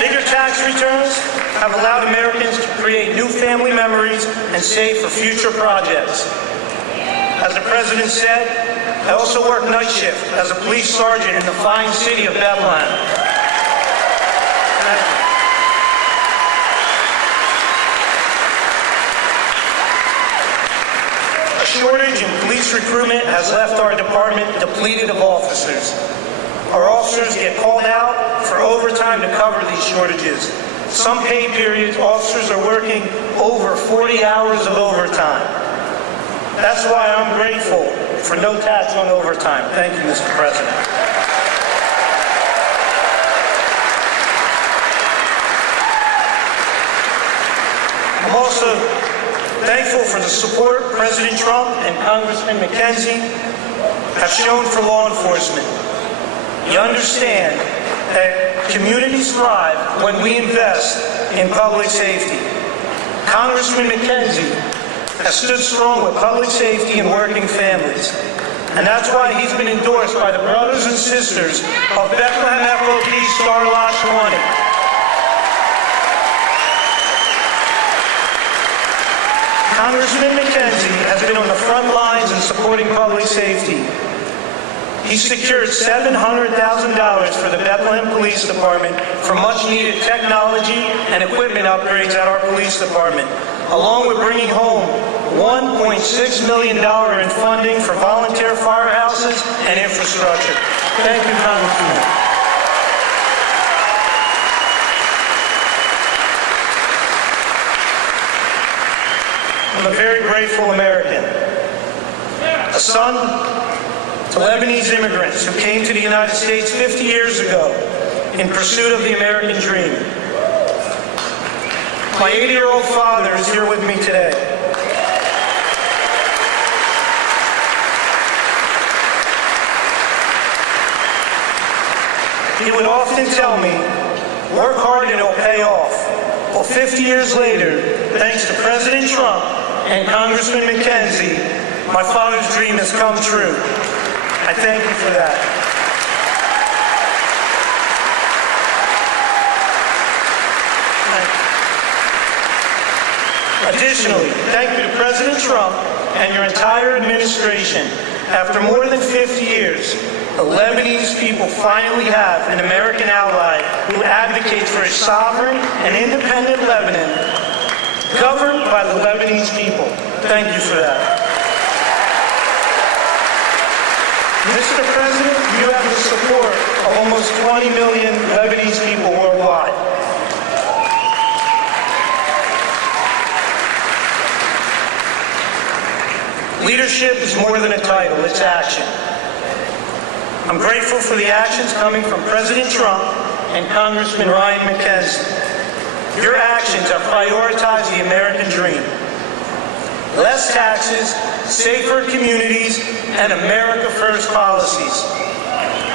Bigger tax returns have allowed Americans to create new family memories and save for future projects. As the President said, I also work night shift as a police sergeant in the fine city of Bethlehem. A shortage in police recruitment has left our department depleted of officers. Our officers get called out for overtime to cover these shortages. Some pay periods, officers are working over 40 hours of overtime. That's why I'm grateful for no tax on overtime. Thank you, Mr. President. I'm also thankful for the support President Trump and Congressman McKenzie have shown for law enforcement. You understand that communities thrive when we invest in public safety. Congressman McKenzie has stood strong with public safety and working families. And that's why he's been endorsed by the brothers and sisters of Bethlehem FOP Star Lot 20. Congressman McKenzie has been on the front lines in supporting public safety. He secured $700,000 for the Bethlehem Police Department for much-needed technology and equipment upgrades at our police department, along with bringing home $1.6 million in funding for volunteer firehouses and infrastructure. Thank you, Congressman. I'm a very grateful American, a son to Lebanese immigrants who came to the United States 50 years ago in pursuit of the American dream. My 80-year-old father is here with me today. He would often tell me, work hard and it'll pay off. Well, 50 years later, thanks to President Trump and Congressman McKenzie, my father's dream has come true. I thank you for that. Additionally, thank you to President Trump and your entire administration. After more than 50 years, the Lebanese people finally have an American ally who advocates for a sovereign and independent Lebanon, governed by the Lebanese people. Thank you for that. Mr. President, you have the support of almost 20 million Lebanese people worldwide. Leadership is more than a title, it's action. I'm grateful for the actions coming from President Trump and Congressman Ryan McKenzie. Your actions have prioritized the American dream. Less taxes, safer communities, and America First policies.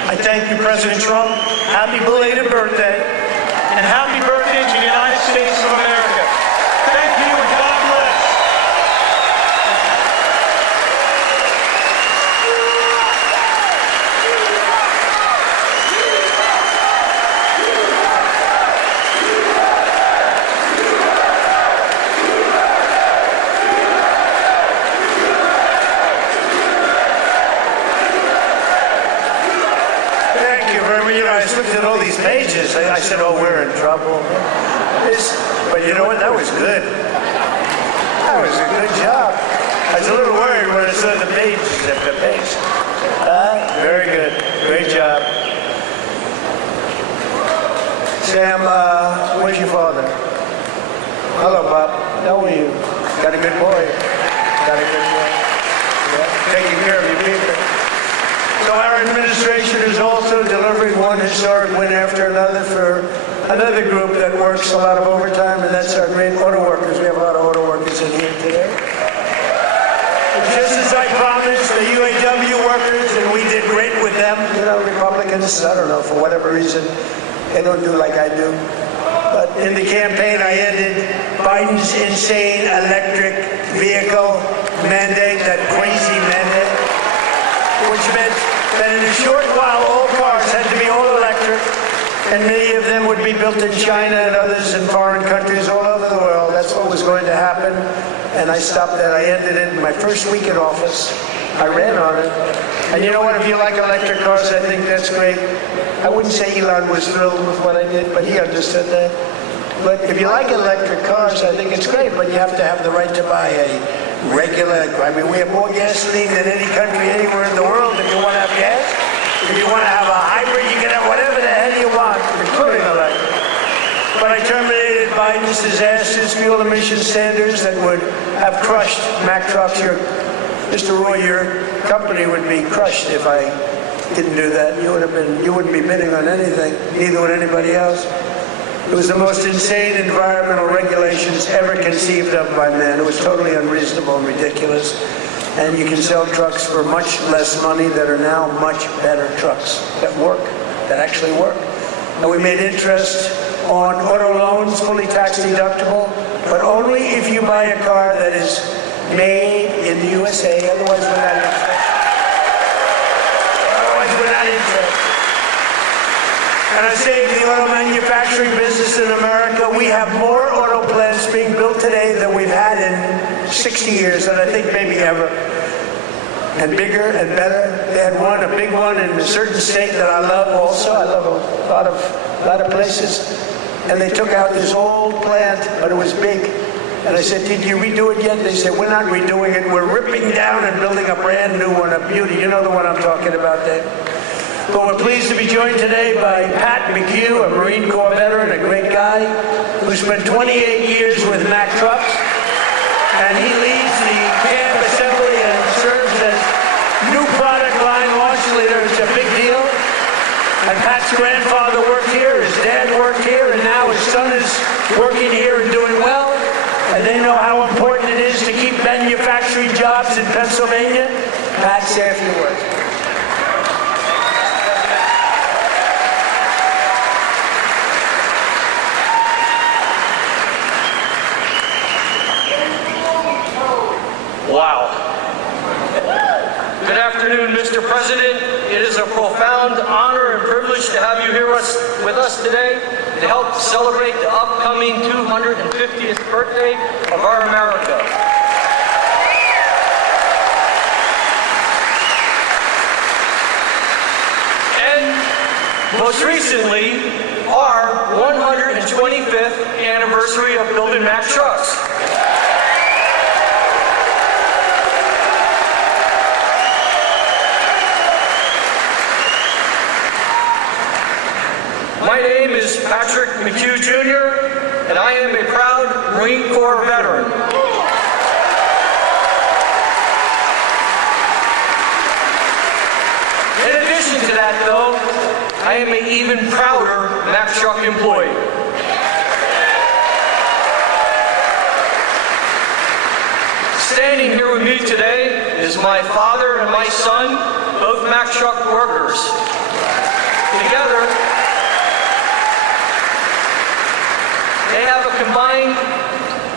I thank you, President Trump. Happy belated birthday, and happy birthday to the United States of America. Thank you, and God bless. I looked at all these pages. I said, oh, we're in trouble. But you know what? That was good. That was a good job. I was a little worried when I saw the pages. Very good. Great job. Sam, where's your father? Hello, Bob. How are you? Got a good boy. Got a good boy. Yeah. Taking care of your people. So our administration is also delivering one historic win after another for another group that works a lot of overtime, and that's our great auto workers. We have a lot of auto workers in here today. Just as I promised, the UAW workers, and we did great with them. You know, Republicans, I don't know, for whatever reason, they don't do like I do. But in the campaign, I ended Biden's insane electric vehicle mandate, that crazy mandate, which meant that in a short while all cars had to be all electric, and many of them would be built in China and others in foreign countries all over the world. That's what was going to happen, and I stopped that. I ended it in my first week in office. I ran on it. And you know what? If you like electric cars, I think that's great. I wouldn't say Elon was thrilled with what I did, but he understood that. But if you like electric cars, I think it's great, but you have to have the right to buy a regular, I mean, we have more gasoline than any country anywhere in the world if you want to have gas. If you want to have a hybrid, you can have whatever the hell you want, including electric. But I terminated Biden's disastrous fuel emission standards that would have crushed Mack Trucks. Mr. Roy, your company would be crushed if I didn't do that. You wouldn't be bidding on anything, neither would anybody else. It was the most insane environmental regulations ever conceived of by man. It was totally unreasonable and ridiculous. And you can sell trucks for much less money that are now much better trucks that work, that actually work. And we made interest on auto loans, fully tax deductible, but only if you buy a car that is made in the USA. Otherwise, we're not interested. And I say to the auto manufacturing business in America, we have more auto plants being built today than we've had in 60 years, and I think maybe ever. And bigger and better. They had a big one in a certain state that I love also. I love a lot of places. And they took out this old plant, but it was big. And I said, did you redo it yet? They said, we're not redoing it. We're ripping down and building a brand new one, a beauty. You know the one I'm talking about, Dave. But we're pleased to be joined today by Pat McHugh, a Marine Corps veteran, a great guy, who spent 28 years with Mack Trucks, and he leads the cab assembly and serves as new product line launch leader. It's a big deal. And Pat's grandfather worked here, his dad worked here, and now his son is working here and doing well. And they know how important it is to keep manufacturing jobs in Pennsylvania. Pat, say a few words. Wow. Good afternoon, Mr. President. It is a profound honor and privilege to have you here with us today to help celebrate the upcoming 250th birthday of our America. And most recently, our 125th anniversary of building Mack Trucks. My name is Patrick McHugh Jr., and I am a proud Marine Corps veteran. addition to that, though, I am an even prouder Mack Truck employee. Standing here with me today is my father and my son, both Mack Truck workers. Together, they have a combined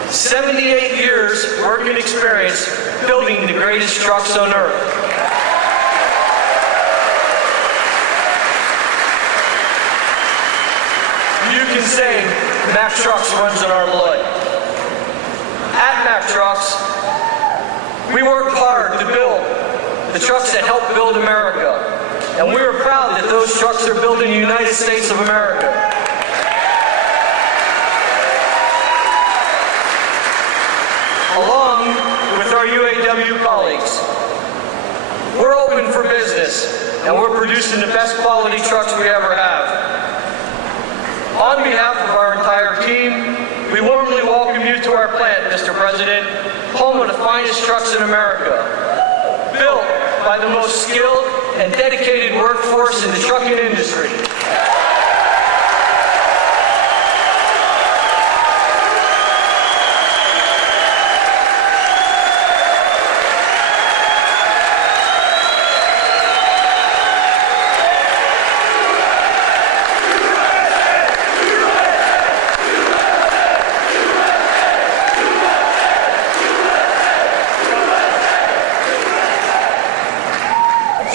78 years working experience building the greatest trucks on earth. You can say Mack Trucks runs in our blood. At Mack Trucks, we work hard to build the trucks that help build America. And we are proud that those trucks are built in the United States of America. Along with our UAW colleagues, we're open for business and we're producing the best quality trucks we ever have. On behalf of our entire team, we warmly welcome you to our plant, Mr. President, home of the finest trucks in America, built by the most skilled and dedicated workforce in the trucking industry.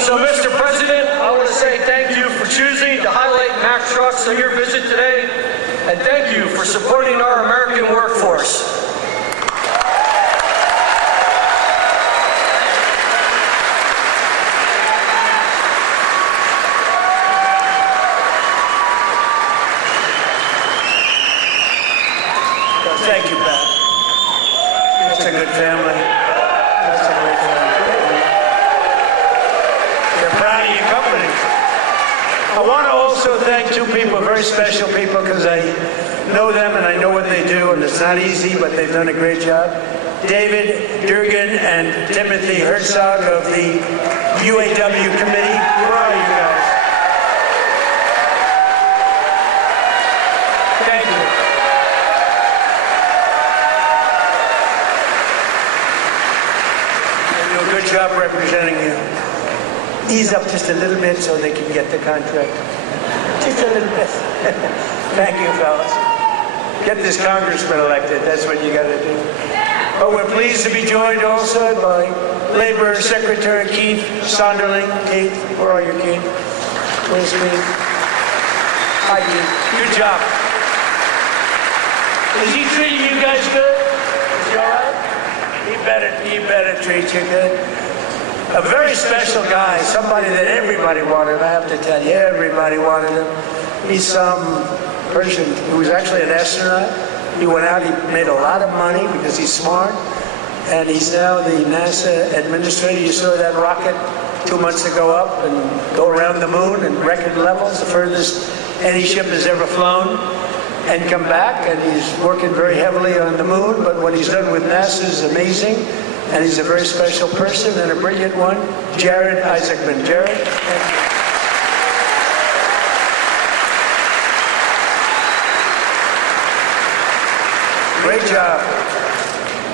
So, Mr. President, I want to say thank you for choosing to highlight Mack Trucks on your visit today, and thank you for supporting our American workforce. Well, thank you, Pat. It's a good family. It's a great family. They're proud of your company. I want to also thank two people, very special people, because I know them and I know what they do, and it's not easy, but they've done a great job. David Durgan and Timothy Herzog of the UAW committee. Where are you guys? Thank you. They do a good job representing you. Ease up just a little bit so they can get the contract. Just a little bit. Thank you, fellas. Get this congressman elected. That's what you got to do. But we're pleased to be joined also by Labor Secretary Keith Sonderling. Keith, where are you, Keith? Where's Keith? Hi, Keith. Good job. Is he treating you guys good? Is he all right? He better treat you good. A very special guy, somebody that everybody wanted. I have to tell you, everybody wanted him. He's some person who was actually an astronaut. He went out, he made a lot of money because he's smart, and he's now the NASA administrator. You saw that rocket 2 months ago up and go around the moon in record levels, the furthest any ship has ever flown, and come back, and he's working very heavily on the moon, but what he's done with NASA is amazing. And he's a very special person and a brilliant one, Jared Isaacman. Jared, thank you. Great job.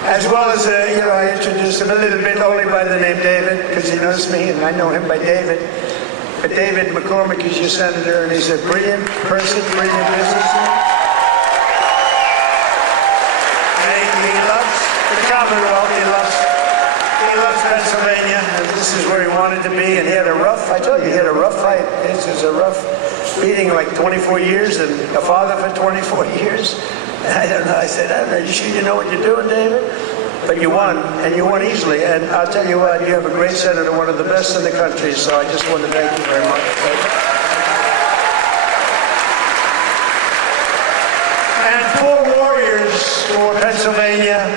As well as, I introduced him a little bit only by the name David, because he knows me and I know him by David. But David McCormick is your senator, and he's a brilliant person, brilliant businessman. And he loves the Commonwealth. He loves Pennsylvania, and this is where he wanted to be, and he had a rough fight. This was a rough beating, like 24 years, and a father for 24 years. And I don't know, I said, I don't know, you sure you know what you're doing, David? But you won, and you won easily, and I'll tell you what, you have a great senator, one of the best in the country, so I just want to thank you very much. And 4 warriors for Pennsylvania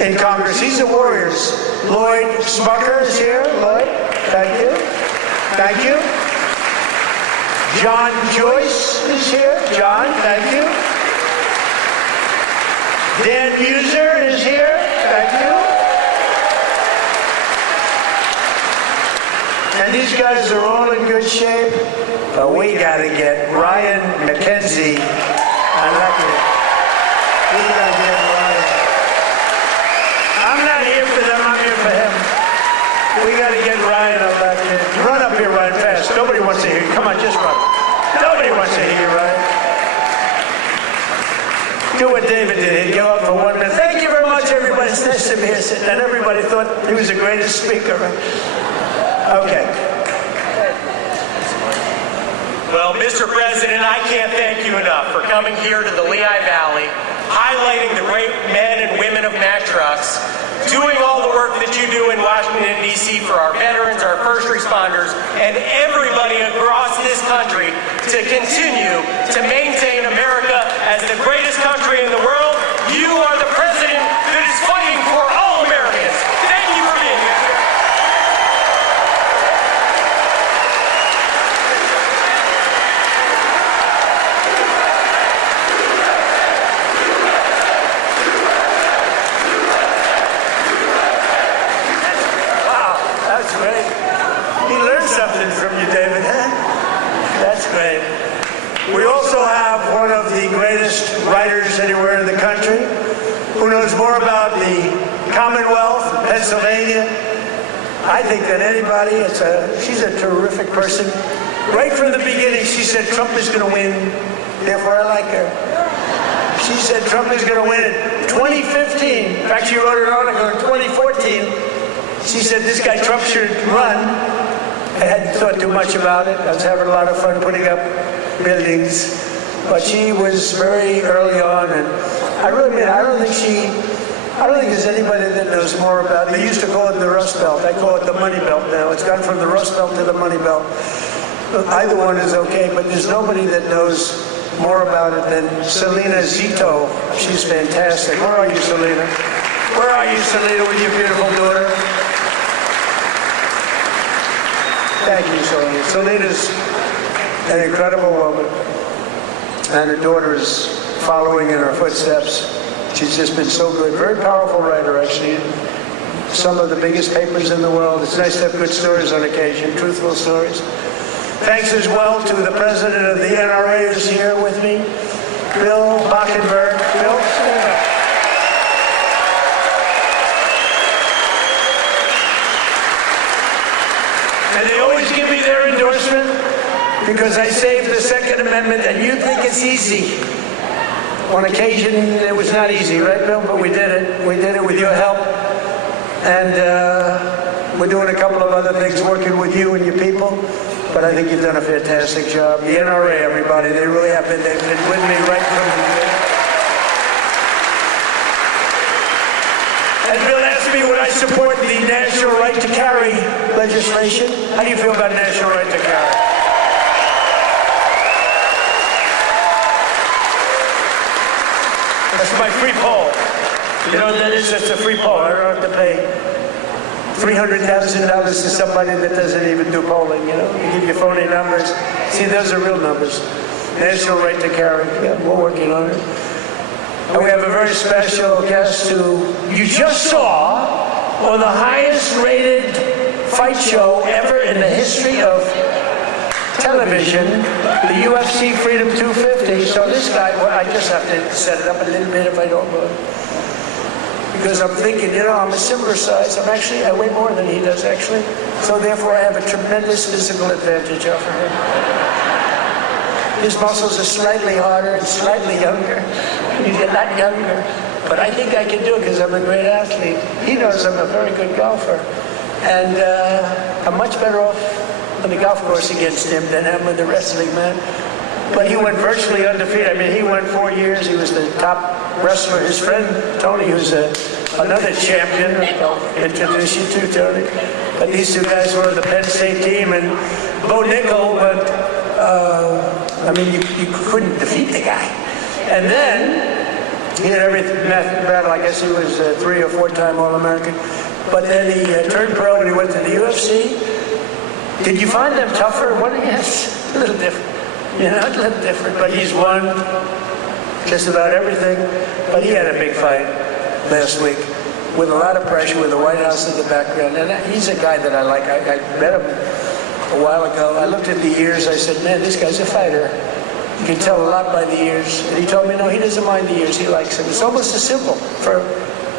in Congress. These are warriors. Lloyd Smucker is here. Lloyd, thank you. Thank you. John Joyce is here. John, thank you. Dan Muser is here. Thank you. And these guys are all in good shape, but we got to get Ryan McKenzie elected. We got to get Ryan. I'm not here for them, I'm here for him. We got to get Ryan elected. Run up here, Ryan, fast. Nobody wants to hear you. Come on, just run. Nobody wants to hear you, Ryan. Do what David did. He'd go up for 1 minute. Thank you very much, everybody. It's nice to be here. And everybody thought he was the greatest speaker. Okay. Well, Mr. President, I can't thank you enough for coming here to the Lehigh Valley, highlighting the great men and women of Mack Trucks, doing all the work that you do in Washington, D.C. for our veterans, our first responders, and everybody across this country to continue to maintain America as the greatest country in the world. You are the president that is fighting for all Americans. Thank you for being here. That's great. He learned something from you, David. That's great. We also have one of the greatest writers anywhere in the country who knows more about the Commonwealth, Pennsylvania, I think, than anybody. She's a terrific person. Right from the beginning, she said Trump is going to win, therefore I like her. She said Trump is going to win in 2015. In fact, she wrote an article in 2014. She said this guy Trump should run. I hadn't thought too much about it. I was having a lot of fun putting up buildings. But she was very early on, and I don't think there's anybody that knows more about it. They used to call it the Rust Belt. I call it the Money Belt now. It's gone from the Rust Belt to the Money Belt. Either one is okay, but there's nobody that knows more about it than Selena Zito. She's fantastic. Where are you, Selena? Where are you, Selena, with your beautiful daughter? Thank you, Selena. Selena's an incredible woman, and her daughter is following in her footsteps. She's just been so good. Very powerful writer, actually. Some of the biggest papers in the world. It's nice to have good stories on occasion, truthful stories. Thanks as well to the president of the NRA who's here with me, Bill Bockenberg. Bill? And they always give me their endorsement because I saved the Second Amendment, and you think it's easy. On occasion, it was not easy, right, Bill? But we did it. We did it with your help. And we're doing a couple of other things, working with you and your people. But I think you've done a fantastic job. The NRA, everybody, they really have been. They've been with me right from the beginning. And Bill asked me would I support the national right to carry legislation. How do you feel about national right to carry? That's my free poll. You know what that is? That's a free poll. I don't have to pay $300,000 to somebody that doesn't even do polling, you know? You give your phony numbers. See, those are real numbers. National right to carry. Yeah, we're working on it. And we have a very special guest who you just saw on the highest rated fight show ever in the history of television, the UFC Freedom 250. So this guy, well, I just have to set it up a little bit if I don't mind. Because I'm thinking, you know, I'm a similar size. I weigh more than he does, actually. So therefore, I have a tremendous physical advantage over him. His muscles are slightly harder and slightly younger. He's a lot younger. But I think I can do it because I'm a great athlete. He knows I'm a very good golfer. And I'm much better off on the golf course against him than I am with the wrestling, man. But he went virtually undefeated. I mean, he went 4 years. He was the top wrestler. His friend, Tony, who's another champion, I'll introduce you to, Tony. But these two guys were on the Penn State team, and Bo Nickel, but, I mean, you couldn't defeat the guy. And then, he had every battle. I guess he was a 3 or 4 time All-American. But then he turned pro and he went to the UFC. Did you find them tougher? What? Yes, a little different. You know, a little different. But he's won just about everything. But he had a big fight last week with a lot of pressure, with the White House in the background. And he's a guy that I like. I met him a while ago. I looked at the ears. I said, man, this guy's a fighter. You can tell a lot by the ears. And he told me, no, he doesn't mind the ears. He likes them. It's almost a symbol. For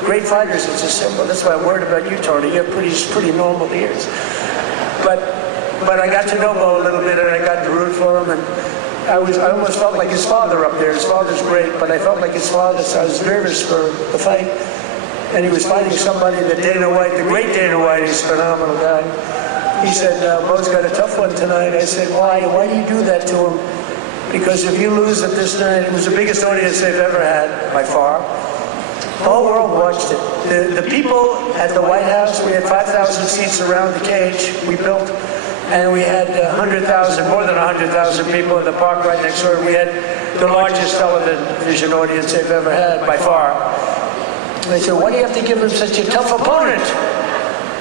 great fighters, it's a symbol. That's why I'm worried about you, Tony. You have pretty normal ears. But I got to know Bo a little bit, and I got to root for him. And I almost felt like his father up there. His father's great, but I felt like his father, so I was nervous for the fight. And he was fighting somebody that Dana White, the great Dana White, is a phenomenal guy. He said, Bo's got a tough one tonight. I said, why? Why do you do that to him? Because if you lose at this night, it was the biggest audience they've ever had, by far. The whole world watched it. The people at the White House, we had 5,000 seats around the cage we built, and we had 100,000, more than 100,000 people in the park right next door. We had the largest television audience they've ever had, by far. They said, why do you have to give him such a tough opponent?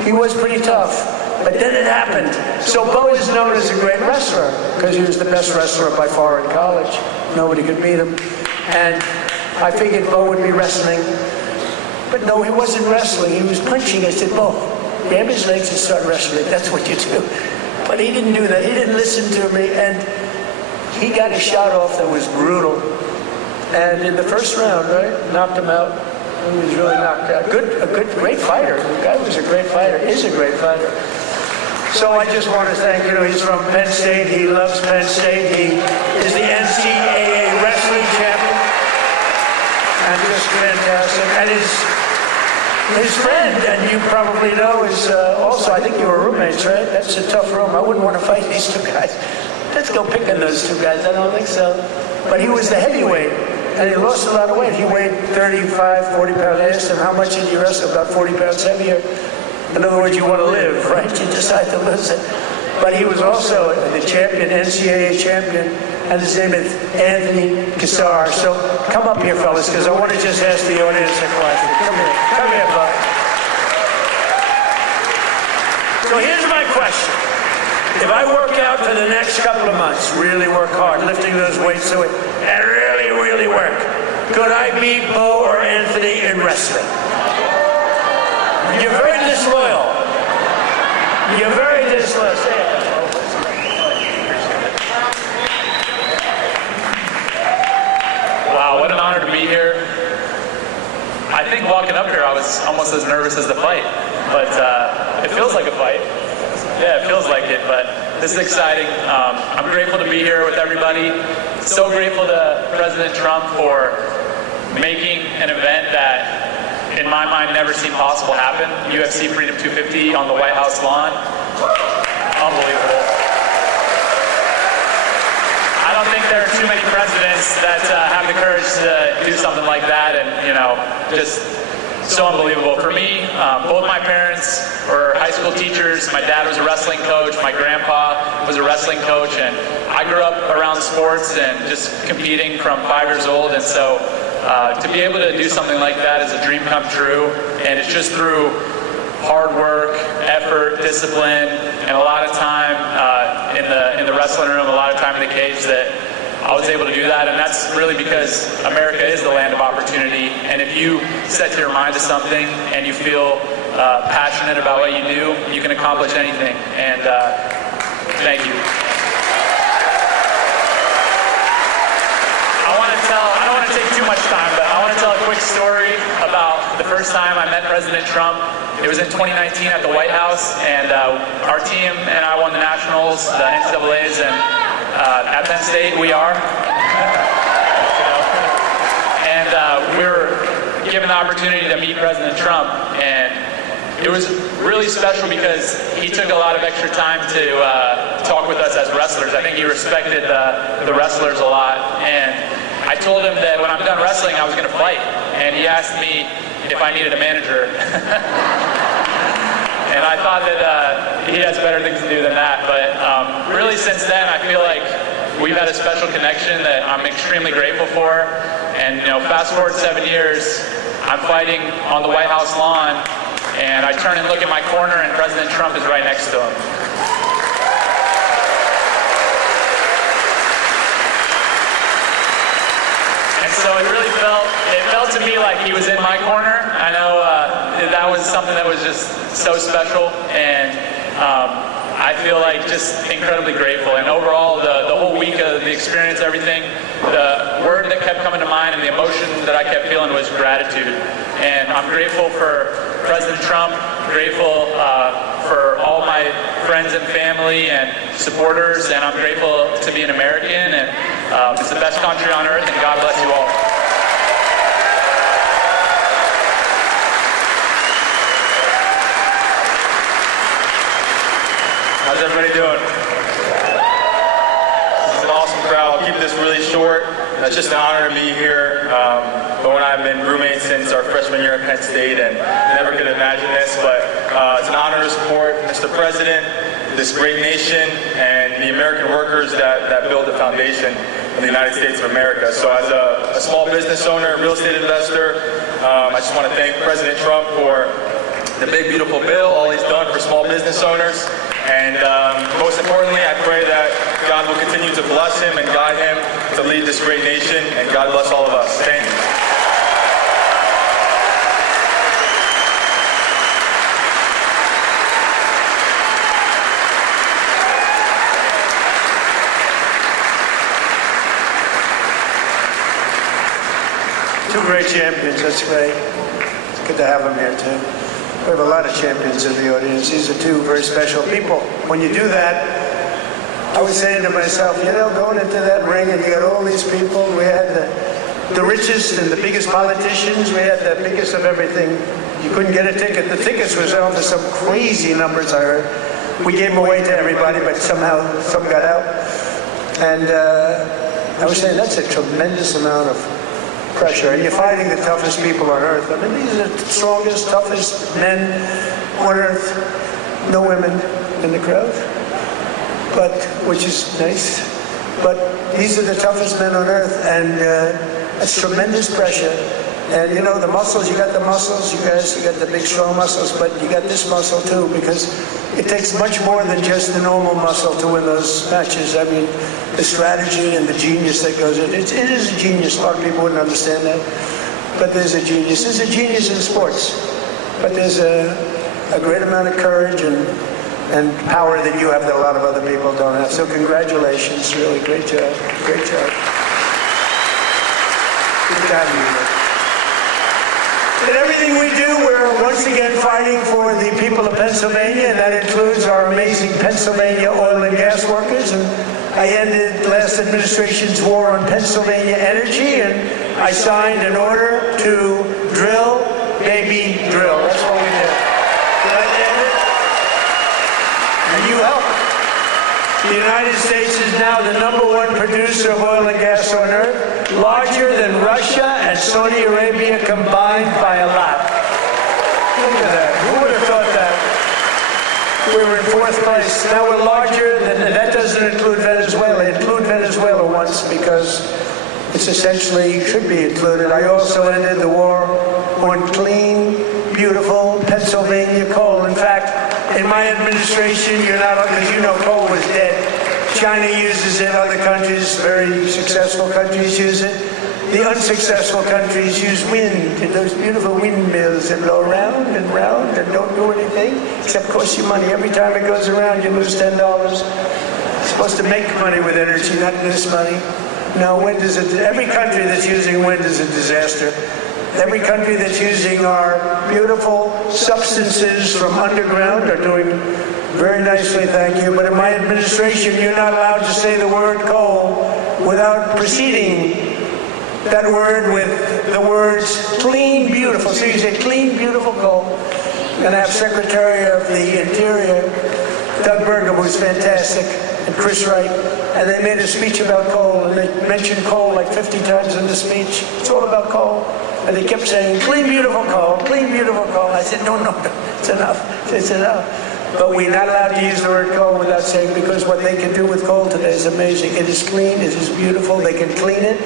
He was pretty tough. But then it happened. So Bo is known as a great wrestler because he was the best wrestler by far in college. Nobody could beat him. And I figured Bo would be wrestling. But no, he wasn't wrestling. He was punching. I said, Bo, grab his legs and start wrestling. That's what you do. But he didn't do that. He didn't listen to me. And he got a shot off that was brutal. And in the first round, right, knocked him out. He was really knocked out. Great fighter. The guy was a great fighter, is a great fighter. So I just want to thank, he's from Penn State. He loves Penn State. He is the NCAA wrestling champion. And just fantastic. And his friend, and you probably know, is also, I think you were roommates, right? That's a tough room. I wouldn't want to fight these two guys. Let's go pick on those two guys. I don't think so. But he was the heavyweight. And he lost a lot of weight. He weighed 35, 40 pounds. I asked him, how much did you wrestle? About 40 pounds heavier. In other words, you want to live, right? You decide to lose it. But he was also the champion, NCAA champion, and his name is Anthony Cassar. So come up here, fellas, because I want to just ask the audience a question. Come here, bud. So here's my question. If I work out for the next couple of months, really work hard, lifting those weights to it, and really work, could I beat Bo or Anthony in wrestling? You're very disloyal. You're very disloyal. Say it. Wow, what an honor to be here. I think walking up here, I was almost as nervous as the fight, but it feels like a fight. Yeah, it feels like it, but this is exciting. I'm grateful to be here with everybody. So grateful to President Trump for making an event that, in my mind, never seemed possible happen. UFC Freedom 250 on the White House lawn. Unbelievable. I don't think there are too many presidents that have the courage to do something like that, and, just so unbelievable. For me, both my parents were high school teachers. My dad was a wrestling coach. My grandpa was a wrestling coach. And I grew up around sports and just competing from 5 years old. And so to be able to do something like that is a dream come true. And it's just through hard work, effort, discipline, and a lot of time in the wrestling room, a lot of time in the cage that I was able to do that, and that's really because America is the land of opportunity, and if you set your mind to something and you feel passionate about what you do, you can accomplish anything, and thank you. I don't want to take too much time, but I want to tell a quick story about the first time I met President Trump. It was in 2019 at the White House, and our team and I won the Nationals, the NCAAs, and at Penn State, we are. And we were given the opportunity to meet President Trump, and it was really special because he took a lot of extra time to talk with us as wrestlers. I think he respected the wrestlers a lot, and I told him that when I'm done wrestling, I was going to fight, and he asked me if I needed a manager. And I thought that he has better things to do than that. But really since then, I feel like we've had a special connection that I'm extremely grateful for. And fast forward 7 years, I'm fighting on the White House lawn, and I turn and look at my corner, and President Trump is right next to him. And so it really felt to me like he was in my corner. I know that was something that was just so special, and I feel like just incredibly grateful. And overall, the whole week of the experience, everything, the word that kept coming to mind and the emotion that I kept feeling was gratitude. And I'm grateful for President Trump, grateful for all my friends and family and supporters, and I'm grateful to be an American, and it's the best country on earth, and God bless you all. How's everybody doing? This is an awesome crowd. I'll keep this really short. It's just an honor to be here. Bo and I have been roommates since our freshman year at Penn State, and never could imagine this, but it's an honor to support Mr. President, this great nation, and the American workers that build the foundation of the United States of America. So as a small business owner, real estate investor, I just want to thank President Trump for the big, beautiful bill, all he's done for small business owners. And most importantly, I pray that God will continue to bless him and guide him to lead this great nation, and God bless all of us. Thank you. Two great champions, that's great. It's good to have them here too. We have a lot of champions in the audience. These are two very special people. When you do that, I was saying to myself, going into that ring and you got all these people. We had the richest and the biggest politicians. We had the biggest of everything. You couldn't get a ticket. The tickets was on for some crazy numbers, I heard. We gave them away to everybody, but somehow some got out. And I was saying that's a tremendous amount of pressure, and you're fighting the toughest people on earth. I mean, these are the strongest, toughest men on earth. No women in the crowd, but which is nice. But these are the toughest men on earth, and it's tremendous pressure. And the muscles, you got the muscles, you guys, you got the big strong muscles, but you got this muscle too, because it takes much more than just the normal muscle to win those matches. I mean, the strategy and the genius that goes in. It is a genius. A lot of people wouldn't understand that, but there's a genius. There's a genius in sports, but there's a great amount of courage and power that you have that a lot of other people don't have. So congratulations, really great job, great job. Good job, you. In everything we do, we're once again fighting for the people of Pennsylvania, and that includes our amazing Pennsylvania oil and gas workers. And I ended last administration's war on Pennsylvania energy, and I signed an order to drill, baby, drill. That's what we did. Did I end it? And you helped. The United States is now the #1 producer of oil and gas on earth, larger than Russia and Saudi Arabia combined by a lot. Look at that. Who would have thought that? We were in 4th place. Now we're larger than, that doesn't include Venezuela. Include Venezuela once, because it's essentially should be included. I also ended the war on clean, beautiful Pennsylvania coal. In fact, in my administration, you're not, because coal was dead. China uses it, other countries, very successful countries use it. The unsuccessful countries use wind, and those beautiful windmills that blow around and round and don't do anything except cost you money. Every time it goes around, you lose $10. You're supposed to make money with energy, not lose money. No, wind is every country that's using wind is a disaster. Every country that's using our beautiful substances from underground are doing very nicely, thank you. But in my administration, you're not allowed to say the word coal without preceding that word with the words clean, beautiful. So you say clean, beautiful coal. And I have Secretary of the Interior, Doug Burgum, who's fantastic, and Chris Wright. And they made a speech about coal, and they mentioned coal like 50 times in the speech. It's all about coal. And they kept saying, clean, beautiful coal, clean, beautiful coal. I said, no, it's enough. It's enough. But we're not allowed to use the word coal without saying, because what they can do with coal today is amazing. It is clean, it is beautiful, they can clean it.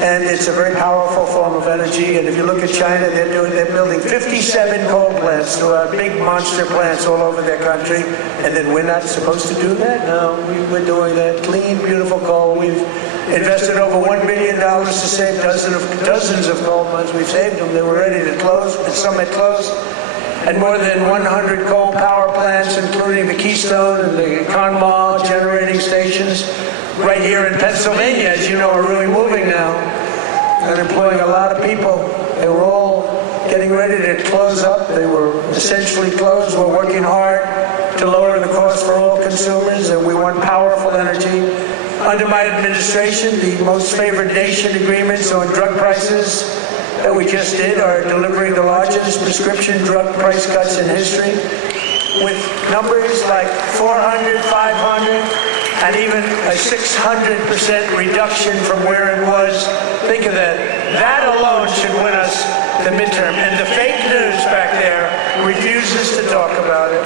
And it's a very powerful form of energy. And if you look at China, they're building 57 coal plants throughout, big monster plants all over their country. And then we're not supposed to do that? No, we're doing that. Clean, beautiful coal. We've invested over $1 billion to save dozens of coal mines. We've saved them. They were ready to close, and some had closed. and more than 100 coal power plants, including the Keystone and the Conemaugh generating stations right here in Pennsylvania, as you know, are really moving now and employing a lot of people. They were all getting ready to close up. They were essentially closed. We're working hard to lower the cost for all consumers, and we want powerful energy. Under my administration, the most favored nation agreements on drug prices that we just did are delivering the largest prescription drug price cuts in history, with numbers like 400, 500, and even a 600% reduction from where it was. Think of that. That alone should win us the midterm. And the fake news back there refuses to talk about it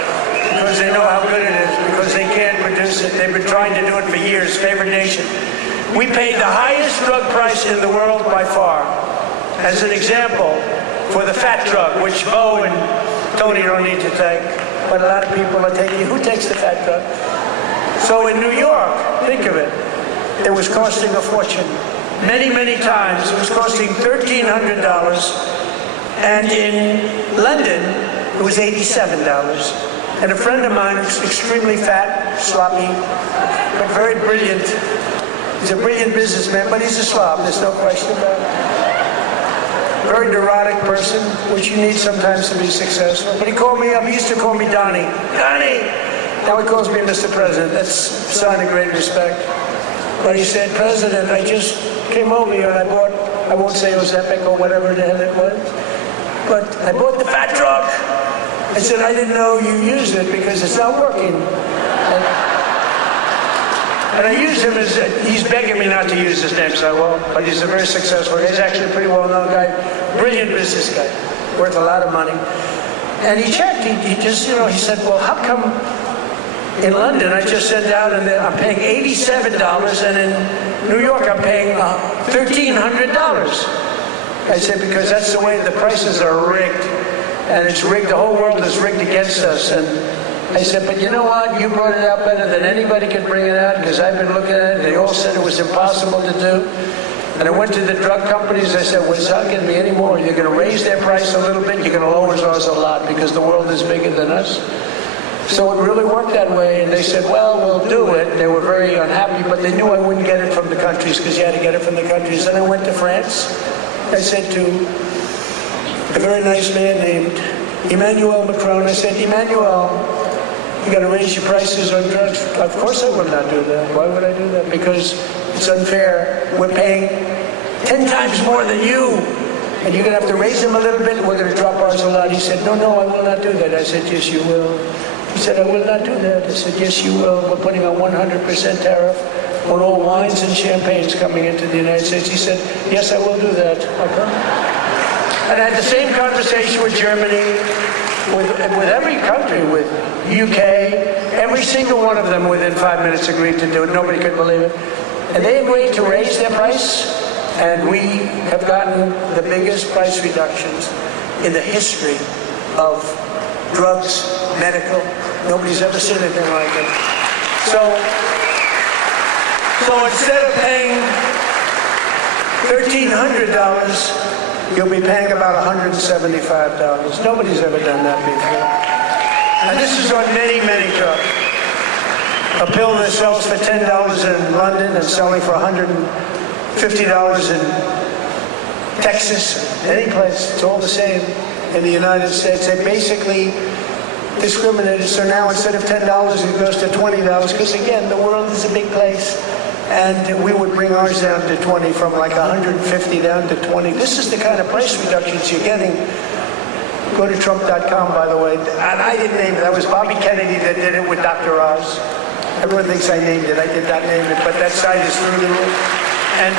because they know how good it is, because they can't produce it. They've been trying to do it for years. Favored nation. We paid the highest drug price in the world by far. As an example, for the fat drug, which Bo and Tony don't need to take, but a lot of people are taking. Who takes the fat drug? So in New York, think of it, it was costing a fortune. Many, many times it was costing $1,300, and in London it was $87. And a friend of mine who's extremely fat, sloppy, but very brilliant. He's a brilliant businessman, but he's a slob, there's no question about it. Very neurotic person, which you need sometimes to be successful. But he called me up, he used to call me Donnie. Donnie! Now he calls me Mr. President. That's a sign of great respect. But he said, President, I just came over here and I bought, I won't say it was Epic or whatever the hell it was, but I bought the fat truck. I said, I didn't know you used it because it's not working. And I use him as, he's begging me not to use his name, so I won't, but he's a very successful guy. He's actually a pretty well-known guy, brilliant business guy, worth a lot of money. And he checked, he just, you know, he said, well, how come in London I just sent out and I'm paying $87, and in New York I'm paying $1,300? I said, because that's the way the prices are rigged. And it's rigged, the whole world is rigged against us. And I said, but you know what? You brought it out better than anybody could bring it out, because I've been looking at it. They all said it was impossible to do. And I went to the drug companies. I said, well, it's not going to be any more. You're going to raise their price a little bit. You're going to lower ours a lot, because the world is bigger than us. So it really worked that way. And they said, well, we'll do it. They were very unhappy, but they knew I wouldn't get it from the countries, because you had to get it from the countries. Then I went to France. I said to a very nice man named Emmanuel Macron, I said, Emmanuel, you got to raise your prices on drugs. Of course I will not do that. Why would I do that? Because it's unfair. We're paying 10 times more than you, and you're going to have to raise them a little bit, and we're going to drop ours a lot. He said, no, I will not do that. I said, yes, you will. He said, I will not do that. I said, yes, you will. We're putting a 100% tariff on all wines and champagnes coming into the United States. He said, yes, I will do that. Okay. And I had the same conversation with Germany, with every country, with UK, every single one of them within 5 minutes agreed to do it. Nobody could believe it. And they agreed to raise their price, and we have gotten the biggest price reductions in the history of drugs, medical. Nobody's ever seen anything like it. So instead of paying $1,300, you'll be paying about $175. Nobody's ever done that before. And this is on many, many drugs. A pill that sells for $10 in London and selling for $150 in Texas, any place, it's all the same in the United States. They basically discriminated, so now instead of $10, it goes to $20, because again, the world is a big place. And we would bring ours down to 20, from like 150 down to 20. This is the kind of price reductions you're getting. Go to Trump.com, by the way. And I didn't name it. That was Bobby Kennedy that did it with Dr. Oz. Everyone thinks I named it. I did not name it, but that site is through the roof. And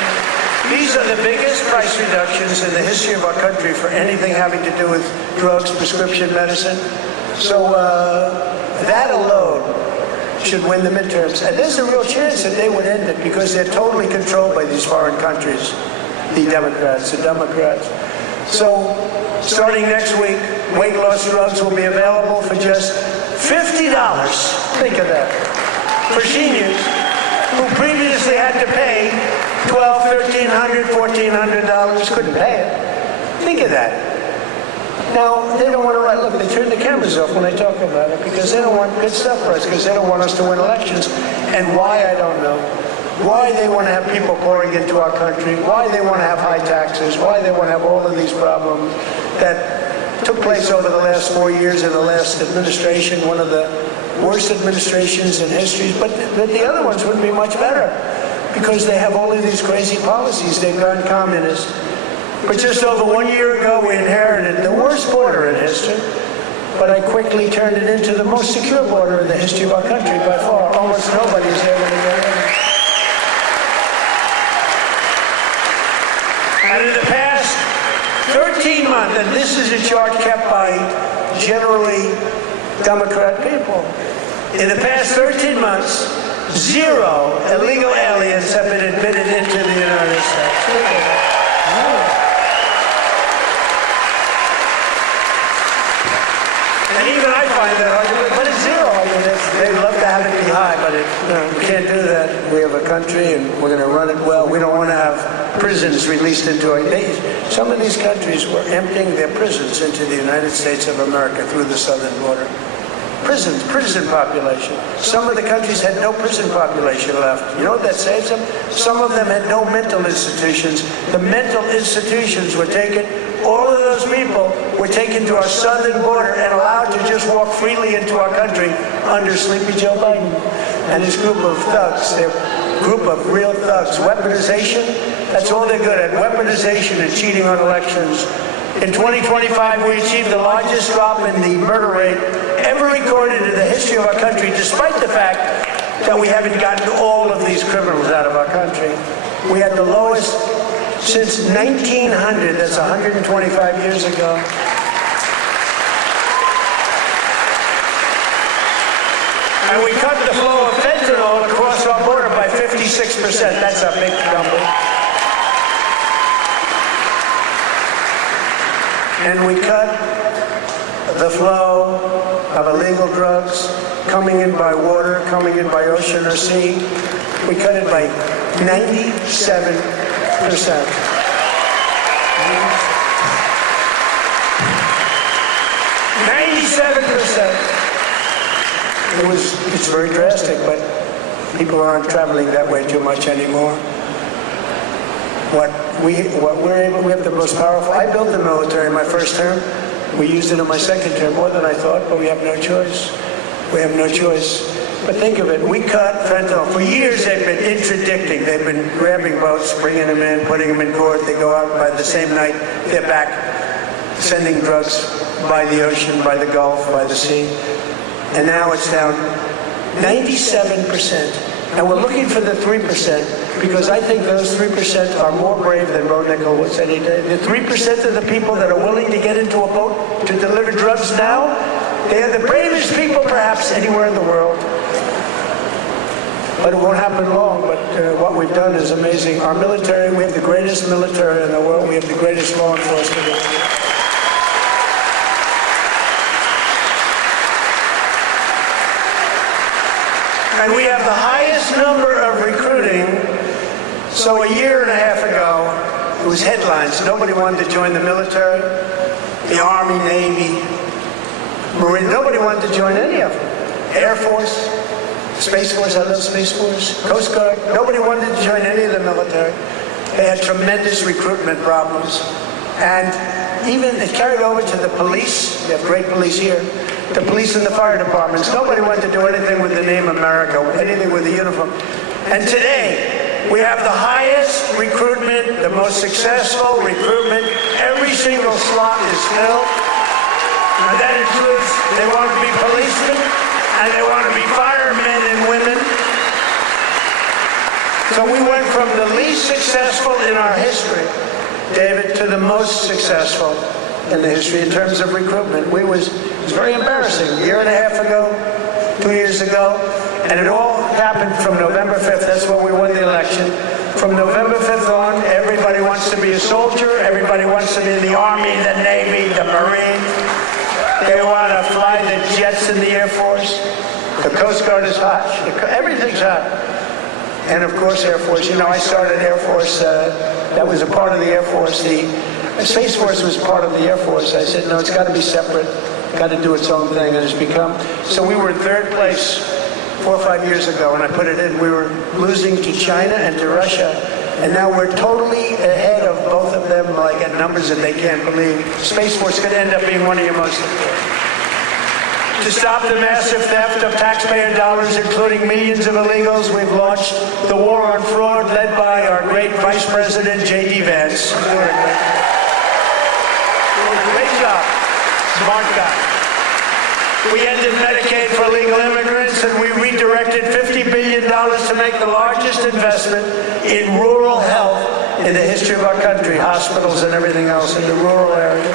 these are the biggest price reductions in the history of our country for anything having to do with drugs, prescription medicine. So that alone should win the midterms. And there's a real chance that they would end it, because they're totally controlled by these foreign countries, the Democrats. So starting next week, weight loss drugs will be available for just $50. Think of that. For seniors who previously had to pay $1,200, $1,300, $1,400, couldn't pay it. Think of that. Now, they don't want to write, look, they turn the cameras off when I talk about it because they don't want good stuff for us, because they don't want us to win elections. And why, I don't know. Why they want to have people pouring into our country, why they want to have high taxes, why they want to have all of these problems that took place over the last 4 years in the last administration, one of the worst administrations in history. But the other ones wouldn't be much better because they have all of these crazy policies. They've gone communist. But just over 1 year ago, we inherited the worst border in history, but I quickly turned it into the most secure border in the history of our country by far. Almost nobody's able to get in. And in the past 13 months, and this is a chart kept by generally Democrat people, in the past 13 months, 0 illegal aliens have been admitted into the United States. And even I find that hard to believe, but it's 0. I mean, they'd love to have it be high, but we can't do that. We have a country, and we're going to run it well. We don't want to have prisons released into our days. Some of these countries were emptying their prisons into the United States of America through the southern border. Prison population. Some of the countries had no prison population left. You know what that saves them? Some of them had no mental institutions. The mental institutions were taken. All of those people were taken to our southern border and allowed to just walk freely into our country under Sleepy Joe Biden and his group of thugs. Their group of real thugs. Weaponization, that's all they're good at. Weaponization and cheating on elections. In 2025, we achieved the largest drop in the murder rate ever recorded in the history of our country, despite the fact that we haven't gotten all of these criminals out of our country. We had the lowest since 1900, that's 125 years ago. And we cut the flow of fentanyl across our border by 56%. That's a big number. And we cut the flow of illegal drugs coming in by water, coming in by ocean or sea. We cut it by 97%. 97%. It's very drastic, but people aren't traveling that way too much anymore. We have the most powerful. I built the military in my first term. We used it in my second term, more than I thought, but we have no choice. We have no choice. But think of it, we cut fentanyl. For years they've been interdicting. They've been grabbing boats, bringing them in, putting them in court. They go out by the same night, they're back sending drugs by the ocean, by the Gulf, by the sea. And now it's down 97%. And we're looking for the 3%, because I think those 3% are more brave than Ro Nickel was any day. The 3% of the people that are willing to get into a boat to deliver drugs now, they are the bravest people perhaps anywhere in the world. But it won't happen long, but what we've done is amazing. Our military, we have the greatest military in the world. We have the greatest law enforcement in the world. And we have the highest number of recruiting. So a year and a half ago, it was headlines. Nobody wanted to join the military, the Army, Navy, Marine. Nobody wanted to join any of them. Air Force, Space Force, I love Space Force, Coast Guard. Nobody wanted to join any of the military. They had tremendous recruitment problems. And even it carried over to the police. We have great police here. The police and the fire departments. Nobody wanted to do anything with the name America, anything with the uniform. And today, we have the highest recruitment, the most successful recruitment. Every single slot is filled. And that includes, they want to be policemen, and they want to be firemen and women. So we went from the least successful in our history, David, to the most successful in the history in terms of recruitment. It was very embarrassing. A year and a half ago, 2 years ago, and it all happened from November 5th. That's when we won the election. From November 5th on, everybody wants to be a soldier. Everybody wants to be in the Army, the Navy, the Marine. They want to fly the jets in the Air Force. The Coast Guard is hot. Everything's hot. and of course Air Force. You know, I started Air Force, that was a part of the Air Force. The Space Force was part of the Air Force. I said, no, it's got to be separate, got to do its own thing, and it's become. So we were in third place 4 or 5 years ago, and I put it in. We were losing to China and to Russia, and now we're totally ahead of both of them, like at numbers that they can't believe. Space Force could end up being one of your most important. To stop the massive theft of taxpayer dollars, including millions of illegals, we've launched the war on fraud led by our great Vice President, J.D. Vance. Great job. Smart guy. We ended Medicaid for legal immigrants, and we redirected $50 billion to make the largest investment in rural health in the history of our country, hospitals and everything else in the rural areas.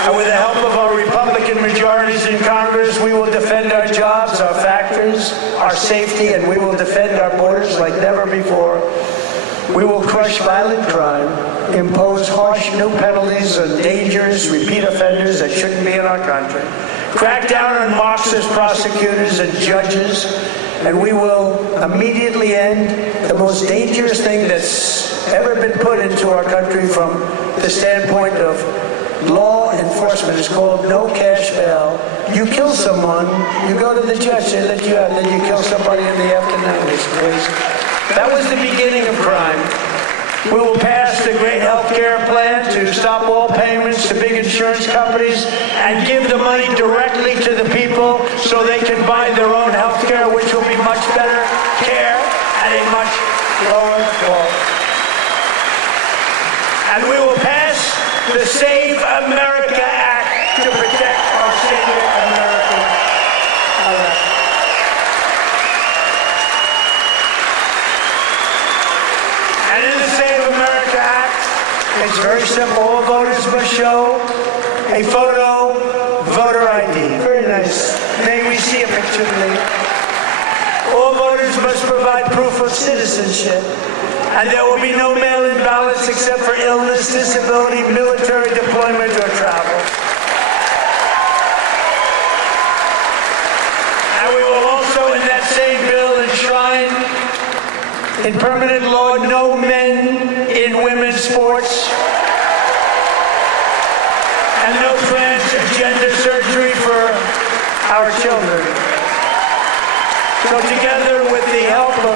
And with the help of our Republican majorities in Congress, we will defend our jobs, our factories, our safety, and we will defend our borders like never before. We will crush violent crime, impose harsh new penalties on dangerous repeat offenders that shouldn't be in our country, crack down on Marxist prosecutors and judges, and we will immediately end the most dangerous thing that's ever been put into our country from the standpoint of law enforcement. Is called no cash bail. You kill someone, you go to the judge, they let you out, then you kill somebody in the afternoon. It's crazy. That was the beginning of crime. We will pass the great health care plan to stop all payments to big insurance companies and give the money directly to the people so they can buy their own health care, which will be much better care at a much lower cost. And we will pass the Save America Act to protect our sacred American. And in the Save America Act, it's very simple. All voters must show a photo voter ID. Very nice. May we see a picture, please? All voters must provide proof of citizenship. And there will be no mail-in ballots except for illness, disability, military deployment, or travel. And we will also, in that same bill, enshrine in permanent law no men in women's sports and no transgender surgery for our children. So together with the help of